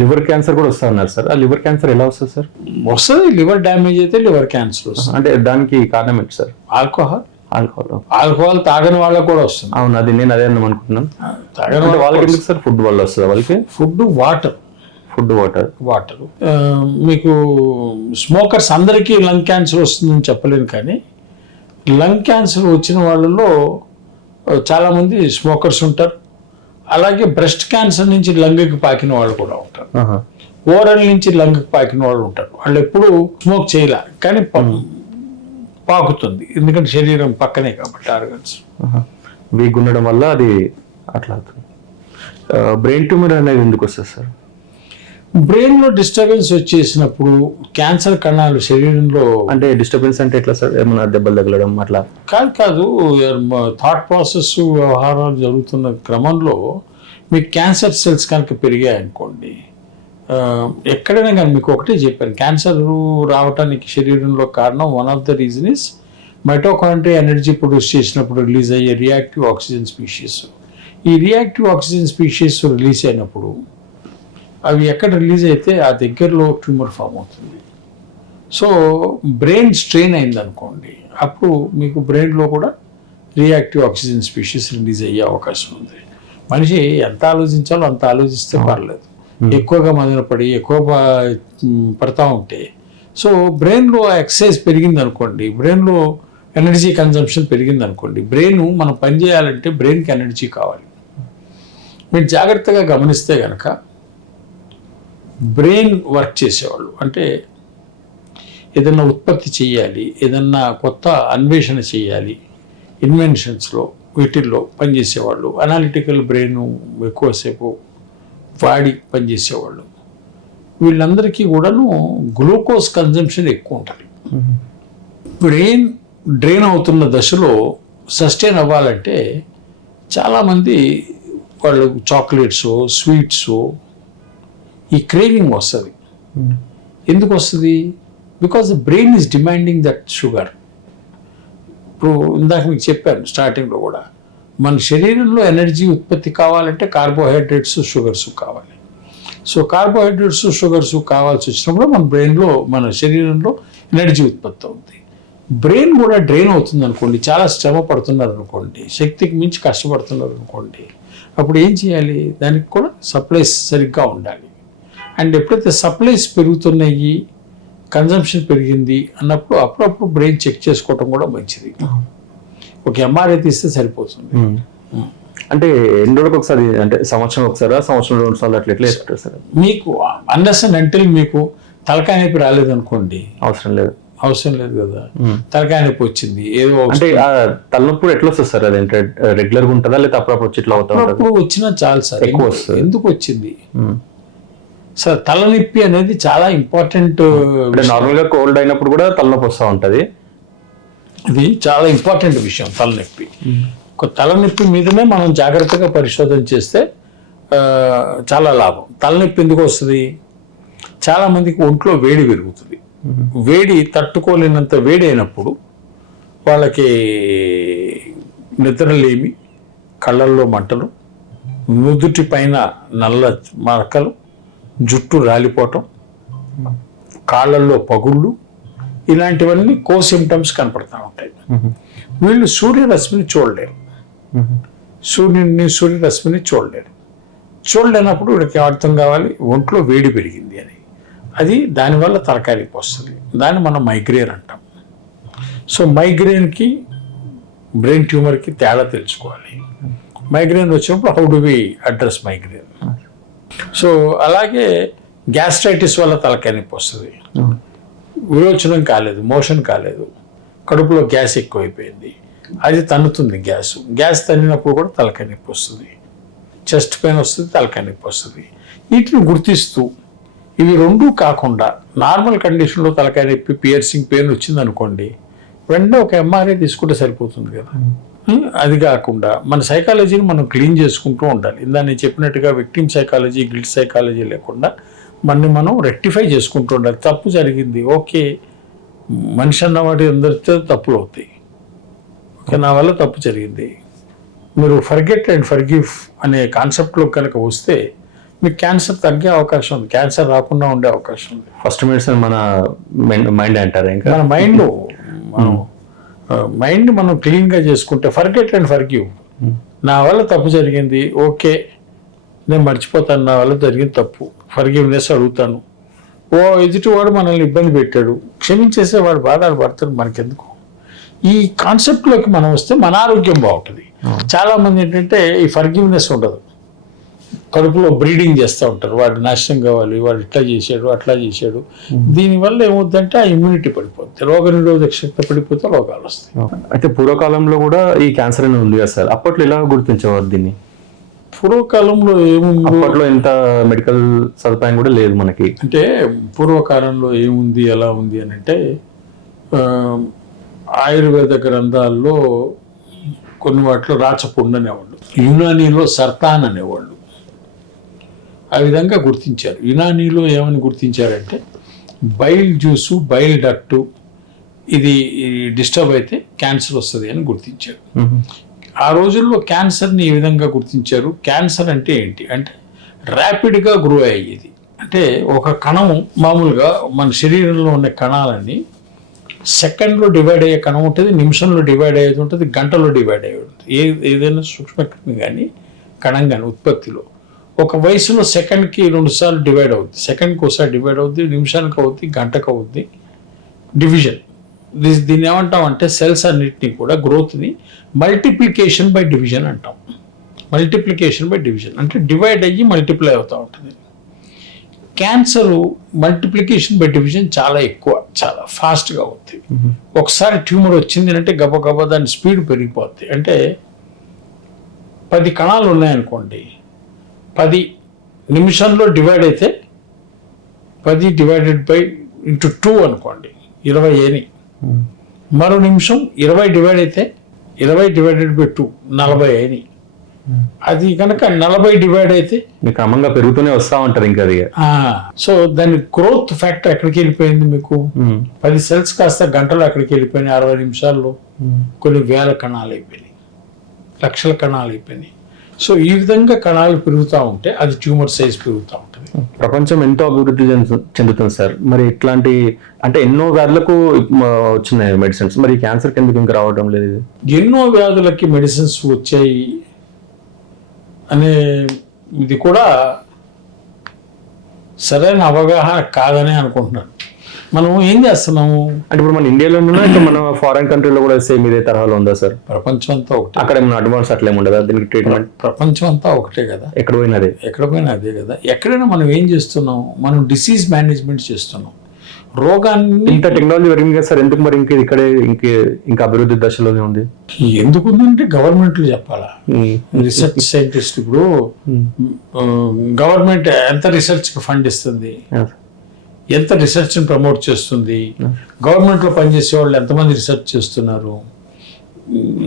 లివర్ క్యాన్సర్ కూడా వస్తా ఉన్నారు సార్. ఆ లివర్ క్యాన్సర్ ఎలా వస్తుంది సార్? వస్తుంది, లివర్ డ్యామేజ్ అయితే లివర్ క్యాన్సర్ వస్తుంది. అంటే దానికి కారణం ఏంటి సార్? ఆల్కహాల్ తాగని వాళ్ళకి కూడా వస్తుంది. అవును, అది నేను అదే అన్నాం అనుకుంటున్నాను. తాగని వాళ్ళకి ఎందుకు సార్? ఫుడ్ వల్ల వస్తుంది వాళ్ళకి? Food, water. మీకు స్మోకర్స్ అందరికీ లంగ్ క్యాన్సర్ వస్తుందని చెప్పలేను, కానీ లంగ్ క్యాన్సర్ వచ్చిన వాళ్ళలో చాలామంది స్మోకర్స్ ఉంటారు. అలాగే బ్రెస్ట్ క్యాన్సర్ నుంచి లంగ్కి పాకిన వాళ్ళు కూడా ఉంటారు. ఓరల్ నుంచి లంగ్కి పాకిన వాళ్ళు ఉంటారు. వాళ్ళు ఎప్పుడు స్మోక్ చేయలే, కానీ పాకుతుంది, ఎందుకంటే శరీరం పక్కనే కాబట్టి ఆర్గన్స్ వీక్ ఉండడం వల్ల అది అట్లా అవుతుంది. బ్రెయిన్ ట్యూమర్ అనేది ఎందుకు వస్తుంది సార్? బ్రెయిన్లో డిస్టర్బెన్స్ వచ్చేసినప్పుడు క్యాన్సర్ కణాలు శరీరంలో అంటే డిస్టర్బెన్స్ అంటే ఎట్లా సార్, ఏమన్నా దెబ్బలు తగలడం అట్లా? కాదు థాట్ ప్రాసెస్ వ్యవహారాలు జరుగుతున్న క్రమంలో మీకు క్యాన్సర్ సెల్స్ కనుక పెరిగాయనుకోండి, ఎక్కడైనా కానీ మీకు ఒకటే చెప్పాను, క్యాన్సర్ రావడానికి శరీరంలో కారణం one of the reason is mitochondria energy produce చేసినప్పుడు రిలీజ్ అయ్యే రియాక్టివ్ ఆక్సిజన్ స్పీషీస్. ఈ రియాక్టివ్ ఆక్సిజన్ స్పీషీస్ రిలీజ్ అయినప్పుడు అవి ఎక్కడ రిలీజ్ అయితే ఆ దగ్గరలో ట్యూమర్ ఫామ్ అవుతుంది. సో బ్రెయిన్ స్ట్రెయిన్ అయింది అనుకోండి, అప్పుడు మీకు బ్రెయిన్లో కూడా రియాక్టివ్ ఆక్సిజన్ స్పీషీస్ రిలీజ్ అయ్యే అవకాశం ఉంది. మనిషి ఎంత ఆలోచించాలో అంత ఆలోచిస్తే పర్లేదు, ఎక్కువగా మదనపడి ఎక్కువ పడతా ఉంటే, సో బ్రెయిన్లో ఎక్సర్సైజ్ పెరిగింది అనుకోండి, బ్రెయిన్లో ఎనర్జీ కన్జంప్షన్ పెరిగింది అనుకోండి, బ్రెయిన్ మనం పని చేయాలంటే బ్రెయిన్కి ఎనర్జీ కావాలి. మీరు జాగ్రత్తగా గమనిస్తే కనుక బ్రెయిన్ వర్క్ చేసేవాళ్ళు, అంటే ఏదన్నా ఉత్పత్తి చేయాలి, ఏదన్నా కొత్త అన్వేషణ చేయాలి, ఇన్వెన్షన్స్లో వీటిల్లో పనిచేసేవాళ్ళు, అనాలిటికల్ బ్రెయిన్ ఎక్కువసేపు వాడి పనిచేసేవాళ్ళు, వీళ్ళందరికీ కూడాను గ్లూకోజ్ కన్జంప్షన్ ఎక్కువ ఉంటుంది. బ్రెయిన్ డ్రైన్ అవుతున్న దశలో సస్టైన్ అవ్వాలంటే చాలామంది వాళ్ళు చాక్లెట్స్, స్వీట్స్, ఈ క్రేవింగ్ వస్తుంది. ఎందుకు వస్తుంది? Because the brain is demanding that sugar. ఇప్పుడు ఇందాక మీకు చెప్పాను స్టార్టింగ్లో కూడా, మన శరీరంలో ఎనర్జీ ఉత్పత్తి కావాలంటే కార్బోహైడ్రేట్స్, షుగర్స్ కావాలి. సో కార్బోహైడ్రేట్స్, షుగర్స్ కావాల్సి వచ్చినప్పుడు మన బ్రెయిన్లో, మన శరీరంలో ఎనర్జీ ఉత్పత్తి అవుతుంది. బ్రెయిన్ కూడా డ్రైన్ అవుతుంది అనుకోండి, చాలా శ్రమ పడుతున్నారు అనుకోండి, శక్తికి మించి కష్టపడుతున్నారు అనుకోండి, అప్పుడు ఏం చేయాలి? దానికి కూడా సప్లైస్ సరిగ్గా ఉండాలి. అండ్ ఎప్పుడైతే సప్లైస్ పెరుగుతున్నాయి, కన్జంప్షన్ పెరిగింది అన్నప్పుడు అప్పుడప్పుడు బ్రెయిన్ చెక్ చేసుకోవటం కూడా మంచిది. ఒక ఎంఆర్ఐ తీస్తే సరిపోతుంది. అంటే ఎన్ని రోజులకు ఒకసారి, అంటే సంవత్సరం ఒకసారి, సంవత్సరం 2 సార్లు అట్లా ఎట్లా వేసుకుంటారు సార్? మీకు అన్లెస్ అండ్ అంటిల్ మీకు తలకాయ నొప్పి రాలేదనుకోండి, అవసరం లేదు కదా. తలకాయ నొప్పి వచ్చింది ఏదో, అంటే తలనొప్పి ఎట్లా వస్తుంది సార్? అది అంటే రెగ్యులర్ గా ఉంటుందా లేదా అప్పుడప్పుడు వచ్చి ఇట్లా అవుతా ఉంటుంది? అప్పుడు వచ్చినా చాలు సార్. ఎక్కువ వస్తుంది. ఎందుకు వచ్చింది సార్? తలనొప్పి అనేది చాలా ఇంపార్టెంట్. నార్మల్ గా కోల్డ్ అయినప్పుడు కూడా తలనొప్పి వస్తూ ఉంటది. ఇది చాలా ఇంపార్టెంట్ విషయం. తలనొప్పి, ఒక తలనొప్పి మీదనే మనం జాగ్రత్తగా పరిశోధన చేస్తే చాలా లాభం. తలనొప్పి ఎందుకు వస్తుంది? చాలా మందికి ఒంట్లో వేడి పెరుగుతుంది. వేడి తట్టుకోలేనంత వేడి అయినప్పుడు వాళ్ళకి నిద్రలేమి, కళ్ళల్లో మంటలు, నుదుటి పైన నల్ల మరకలు, జుట్టు రాలిపోవటం, కాళ్ళల్లో పగుళ్ళు, ఇలాంటివన్నీ కో సిమ్టమ్స్ కనపడతా ఉంటాయి. వీళ్ళు సూర్యరశ్మిని చూడలేరు, సూర్యరశ్మిని చూడలేనప్పుడు వీళ్ళకి అర్థం కావాలి ఒంట్లో వేడి పెరిగింది అని. అది దానివల్ల తలకాయ నొప్పి వస్తుంది. దాన్ని మనం మైగ్రేన్ అంటాం. సో మైగ్రేన్కి బ్రెయిన్ ట్యూమర్కి తేడా తెలుసుకోవాలి. మైగ్రేన్ వచ్చినప్పుడు how do we address migraine. So అలాగే గ్యాస్ట్రైటిస్ వల్ల తలకాయ నొప్పి వస్తుంది. విరోచనం కాలేదు, మోషన్ కాలేదు, కడుపులో గ్యాస్ ఎక్కువైపోయింది, అది తన్నుతుంది. గ్యాస్ తన్నినప్పుడు కూడా తలకాయ నొప్పి వస్తుంది, చెస్ట్ పెయిన్ వస్తుంది, తలకాయ నొప్పి వస్తుంది. వీటిని గుర్తిస్తూ, ఇవి రెండూ కాకుండా నార్మల్ కండిషన్లో తలకాయ నొప్పి, పియర్సింగ్ పెయిన్ వచ్చింది అనుకోండి, వెంటనే ఒక ఎంఆర్ఐ తీసుకుంటే సరిపోతుంది కదా. అది కాకుండా మన సైకాలజీని మనం క్లీన్ చేసుకుంటూ ఉండాలి. ఇందా నేను చెప్పినట్టుగా విక్టిమ్ సైకాలజీ, గిల్ట్ సైకాలజీ లేకుండా మనం రెక్టిఫై చేసుకుంటూ ఉండాలి. తప్పు జరిగింది, ఓకే, మనిషి అన్నవాటి అందరితో తప్పులు అవుతాయి. ఓకే, నా వల్ల తప్పు జరిగింది, మీరు ఫర్గెట్ అండ్ ఫర్గివ్ అనే కాన్సెప్ట్లో కనుక వస్తే మీకు క్యాన్సర్ తగ్గే అవకాశం ఉంది, క్యాన్సర్ రాకుండా ఉండే అవకాశం ఉంది. ఫస్ట్ మెడిసిన్ మన మైండ్ అంటారు. ఇంకా మన మైండ్ మనం క్లీన్గా చేసుకుంటే, ఫర్గెట్ అండ్ ఫర్గివ్. నా వల్ల తప్పు జరిగింది, ఓకే, నేను మర్చిపోతాను, నా వల్ల జరిగిన తప్పు, ఫర్గివ్నెస్ అడుగుతాను. ఎదుటివాడు మనల్ని ఇబ్బంది పెట్టాడు, క్షమించేసే వాడు బాధలు పడతాడు, మనకెందుకు. ఈ కాన్సెప్ట్లోకి మనం వస్తే మన ఆరోగ్యం బాగుంటుంది. చాలామంది ఏంటంటే ఈ ఫర్గివ్నెస్ ఉండదు, కడుపులో బ్రీడింగ్ చేస్తూ ఉంటారు, వాడు నాశనం కావాలి, వాడు ఇట్లా చేశాడు, అట్లా చేశాడు. దీనివల్ల ఏమవుతుందంటే ఆ ఇమ్యూనిటీ పడిపోతుంది, రోగనిరోధక శక్తి పడిపోతే రోగాలు వస్తాయి. అయితే పూర్వకాలంలో కూడా ఈ క్యాన్సర్ అనేది ఉంది కదా సార్, అప్పట్లో ఎలా గుర్తించేవారు దీన్ని? పూర్వకాలంలో ఏముంది అప్పట్లో ఇంత మెడికల్ సదుపాయం కూడా లేదు మనకి. అంటే పూర్వకాలంలో ఏముంది ఎలా ఉంది అని అంటే ఆయుర్వేద గ్రంథాల్లో కొన్ని వాటిలో రాచపుండు అనేవాళ్ళు, యునానీలో సర్తాన్ అనేవాళ్ళు. ఆ విధంగా గుర్తించారు. యునానీలో ఏమని గుర్తించారంటే బైల్ జ్యూసు, బైల్ డక్టు ఇది డిస్టర్బ్ అయితే క్యాన్సర్ వస్తుంది అని గుర్తించారు. ఆ రోజుల్లో క్యాన్సర్ని ఈ విధంగా గుర్తించారు. క్యాన్సర్ అంటే ఏంటి అంటే ర్యాపిడ్గా గ్రో అయ్యేది. అంటే ఒక కణం మామూలుగా మన శరీరంలో ఉన్న కణాలన్నీ సెకండ్లో డివైడ్ అయ్యే కణం ఉంటుంది, నిమిషంలో డివైడ్ అయ్యేది ఉంటుంది, గంటలో డివైడ్ అయ్యేది ఉంటుంది. ఏదైనా సూక్ష్మక్రిమి కానీ కణం కానీ ఉత్పత్తిలో ఒక వయసులో సెకండ్కి 2 సార్లు డివైడ్ అవుద్ది, సెకండ్కి ఒకసారి డివైడ్ అవుద్ది, నిమిషానికి అవుద్ది, గంటకు అవుద్ది. డివిజన్ దీన్ని ఏమంటాం అంటే సెల్స్ అన్నిటినీ కూడా గ్రోత్ని మల్టిప్లికేషన్ బై డివిజన్ అంటాం. మల్టిప్లికేషన్ బై డివిజన్ అంటే డివైడ్ అయ్యి మల్టిప్లై అవుతూ ఉంటుంది. క్యాన్సరు మల్టిప్లికేషన్ బై డివిజన్ చాలా ఎక్కువ, చాలా ఫాస్ట్గా అవుతుంది. ఒకసారి ట్యూమర్ వచ్చింది అంటే గబగబా దాని స్పీడ్ పెరిగిపోద్ది. అంటే 10 కణాలు ఉన్నాయనుకోండి, 10 నిమిషంలో డివైడ్ అయితే 10 డివైడెడ్ బై ఇంటూ 2 అనుకోండి 20 అని. మరో నిమిషం 20 డివైడ్ అయితే 20 డివైడెడ్ బై 2 40 అని. అది కనుక 40 డివైడ్ అయితే క్రమంగా పెరుగుతూనే వస్తూ ఉంటారు ఇంకా అది. సో దాని గ్రోత్ ఫ్యాక్టర్ ఎక్కడికి వెళ్ళిపోయింది మీకు? 10 సెల్స్ కాస్త గంటలో ఎక్కడికి వెళ్ళిపోయినాయి, 60 నిమిషాల్లో కొన్ని వేల కణాలు అయిపోయినాయి, లక్షల కణాలు అయిపోయినాయి. సో ఈ విధంగా కణాలు పెరుగుతూ ఉంటే అది ట్యూమర్ సైజ్ పెరుగుతూ ఉంటుంది. ప్రపంచం ఎంతో అభివృద్ధి చెందుతుంది సార్. మరి ఇట్లాంటి అంటే ఎన్నో వ్యాధులకు వచ్చినాయి మెడిసిన్స్, మరి క్యాన్సర్కి ఎందుకు ఇంకా రావడం లేదు? ఎన్నో వ్యాధులకి మెడిసిన్స్ వచ్చాయి అనే ఇది కూడా సరైన అవగాహన కాదని అనుకుంటున్నాను. మనం ఏం చేస్తున్నాము అంటే ఇప్పుడు మన ఇండియాలోనే ఇంకా మన ఫారెన్ కంట్రీలో కూడా సేమ్ ఇదే తరహాలో ఉందా సార్? ప్రపంచం అంతా ఒకటే. అక్కడ ఏమైనా అడ్వాన్స్ అట్లా ఏమి ఉండదా దీనికి ట్రీట్మెంట్? ప్రపంచం అంతా ఒకటే కదా, ఎక్కడ పోయినా అదే. ఎక్కడ పోయినా అదే కదా. ఎక్కడైనా మనం ఏం చేస్తున్నాం, మనం డిసీజ్ మేనేజ్మెంట్ చేస్తున్నాం. రోగాన్ని ఇంత టెక్నాలజీ పెరిగింది కదా సార్, ఎందుకు మరి ఇక్కడే ఇంకా అభివృద్ధి దశలోనే ఉంది? ఎందుకు ఉందంటే గవర్నమెంట్లు చెప్పాలా. రీసెర్చ్ సైంటిస్ట్ ఇప్పుడు గవర్నమెంట్ ఎంత రీసెర్చ్కి ఫండ్ ఇస్తుంది, ఎంత రీసెర్చ్ని ప్రమోట్ చేస్తుంది, గవర్నమెంట్లో పనిచేసే వాళ్ళు ఎంతమంది రీసెర్చ్ చేస్తున్నారు,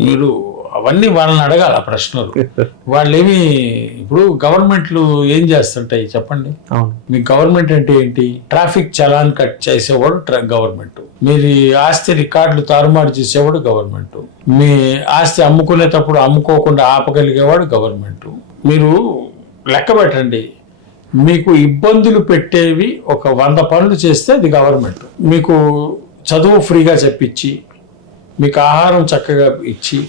మీరు అవన్నీ వాళ్ళని అడగాల ప్రశ్నలు. వాళ్ళేమి ఇప్పుడు గవర్నమెంట్లు ఏం చేస్తుంటాయి చెప్పండి? మీ గవర్నమెంట్ అంటే ఏంటి? ట్రాఫిక్ చలాన్ కట్ చేసేవాడు గవర్నమెంట్, మీరు ఆస్తి రికార్డులు తారుమారు చేసేవాడు గవర్నమెంట్, మీ ఆస్తి అమ్ముకునేటప్పుడు అమ్ముకోకుండా ఆపగలిగేవాడు గవర్నమెంట్. మీరు లెక్క పెట్టండి, మీకు ఇబ్బందులు పెట్టేవి ఒక 100 పనులు చేస్తే అది గవర్నమెంట్. మీకు చదువు ఫ్రీగా చెప్పించి, మీకు ఆహారం చక్కగా ఇచ్చి,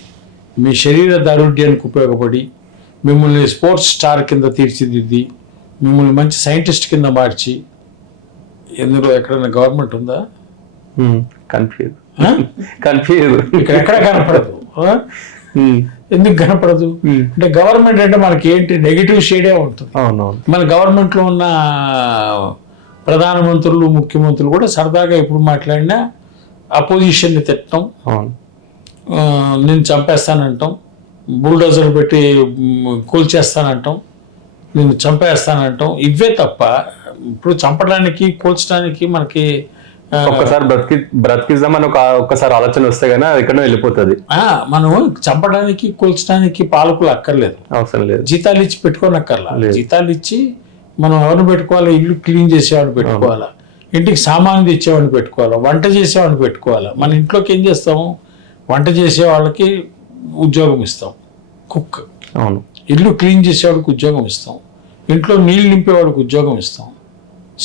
మీ శరీర దారుఢ్యానికి ఉపయోగపడి, మిమ్మల్ని స్పోర్ట్స్ స్టార్ కింద తీర్చిదిద్ది, మిమ్మల్ని మంచి సైంటిస్ట్ కింద మార్చి, ఎందులో ఎక్కడైనా గవర్నమెంట్ ఉందా? కన్ఫ్యూజ్ ఇక్కడ ఎక్కడ కనపడదు. ఎందుకు కనపడదు అంటే గవర్నమెంట్ అంటే మనకి ఏంటి నెగిటివ్ షేడే ఉంటుంది. మన గవర్నమెంట్ లో ఉన్న ప్రధానమంత్రులు, ముఖ్యమంత్రులు కూడా సరదాగా ఎప్పుడు మాట్లాడినా అపోజిషన్ ని తిట్టడం, నేను చంపేస్తానంటాం, బుల్డోజర్ పెట్టి కూల్చేస్తానంటాం, నేను చంపేస్తానంటాం. ఇవే తప్ప ఇప్పుడు చంపడానికి కూల్చడానికి మనకి ఒక్కసారి బ్రతికిద్దామని ఒక్కసారి ఆలోచన వస్తే గానీ అది ఎక్కడో వెళ్ళిపోతుంది. మనం చంపడానికి కూల్చడానికి పాలకులు అక్కర్లేదు, అవసరం లేదు. జీతాలు ఇచ్చి పెట్టుకోనక్కర్లా. జీతాలు ఇచ్చి మనం ఎవరిని పెట్టుకోవాలా? ఇల్లు క్లీన్ చేసేవాడిని పెట్టుకోవాలా, ఇంటికి సామాన్లు తెచ్చేవాడిని పెట్టుకోవాలా, వంట చేసేవాడిని పెట్టుకోవాలా. మన ఇంట్లోకి ఏం చేస్తాము? వంట చేసే వాళ్ళకి ఉద్యోగం ఇస్తాం, కుక్. అవును. ఇల్లు క్లీన్ చేసేవాడికి ఉద్యోగం ఇస్తాం, ఇంట్లో నీళ్ళు నింపేవాడికి ఉద్యోగం ఇస్తాం,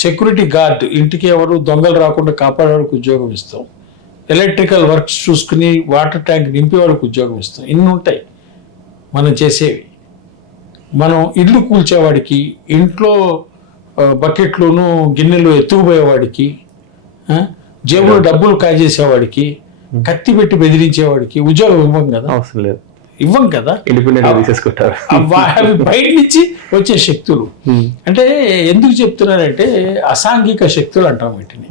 సెక్యూరిటీ గార్డ్ ఇంటికి ఎవరు దొంగలు రాకుండా కాపాడేవాడికి ఉద్యోగం ఇస్తాం, ఎలక్ట్రికల్ వర్క్స్ చూసుకుని వాటర్ ట్యాంక్ నింపేవాడికి ఉద్యోగం ఇస్తాం. ఇన్ని ఉంటాయి మనం చేసేవి. మనం ఇల్లు కూల్చేవాడికి, ఇంట్లో బకెట్లును గిన్నెలు ఎత్తుకుపోయేవాడికి, జేబులో డబ్బులు కాజేసేవాడికి, కత్తి పెట్టి బెదిరించేవాడికి ఉద్యోగం ఇవ్వం కదా. అవసరం లేదు, ఇవ్వం కదా. అవి బయట నుంచి వచ్చే శక్తులు. అంటే ఎందుకు చెప్తున్నారంటే అసాంఘిక శక్తులు అంటాం వీటిని,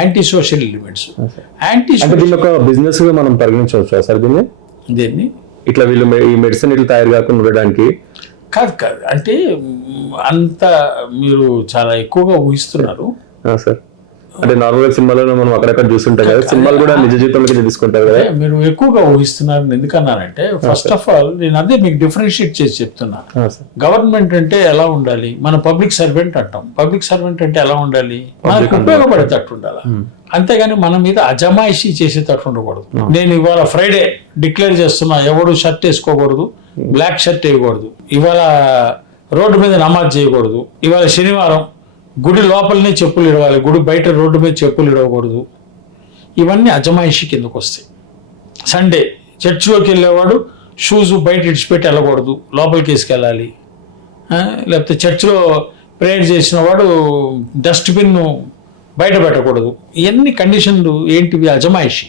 యాంటీ సోషల్ ఎలిమెంట్స్. బిజినెస్ గా మనం పరిగణించవచ్చు సార్ దీన్ని. దీన్ని ఇట్లా వీళ్ళు ఈ మెడిసిన్ ఇట్లా తయారు కాకుండా ఉండడానికి కాదు అంటే అంత మీరు చాలా ఎక్కువగా ఊహిస్తున్నారు. సార్ అంటే నార్మల్గా సినిమాలో మనం అక్కడక్కడ చూస్తుంటాం కదా, సినిమాలు కూడా నిజ జీవితంలోకి తీసుకుంటారు కదా. మీరు ఎక్కువగా ఊహిస్తున్నారు. ఎందుకన్నానంటే ఫస్ట్ ఆఫ్ ఆల్ నేను అదే మీకు డిఫరెన్షియేట్ చేసి చెప్తున్నా. గవర్నమెంట్ అంటే ఎలా ఉండాలి, మన పబ్లిక్ సర్వెంట్ అంటాం. పబ్లిక్ సర్వెంట్ అంటే ఎలా ఉండాలి, మనకు ఉపయోగపడేటట్టు ఉండాలి. అంతేగాని మన మీద అజమాయిషీ చేసేటట్టు ఉండకూడదు. నేను ఇవాళ ఫ్రైడే డిక్లేర్ చేస్తున్నా, ఎవడు షర్ట్ వేసుకోకూడదు, బ్లాక్ షర్ట్ వేయకూడదు, ఇవాళ రోడ్డు మీద నమాజ్ చేయకూడదు, ఇవాళ శనివారం గుడి లోపలనే చెప్పులు ఇడవాలి, గుడి బయట రోడ్డు మీద చెప్పులు ఇడవకూడదు. ఇవన్నీ అజమాయిషీ కిందకు వస్తాయి. సండే చర్చిలోకి వెళ్ళేవాడు షూస్ బయట ఇడిచిపెట్టి వెళ్ళకూడదు, లోపలికి వేసుకెళ్ళాలి. లేకపోతే చర్చిలో ప్రేయర్ చేసిన వాడు డస్ట్బిన్ బయట పెట్టకూడదు. ఇవన్నీ కండిషన్లు ఏంటివి, అజమాయిషీ.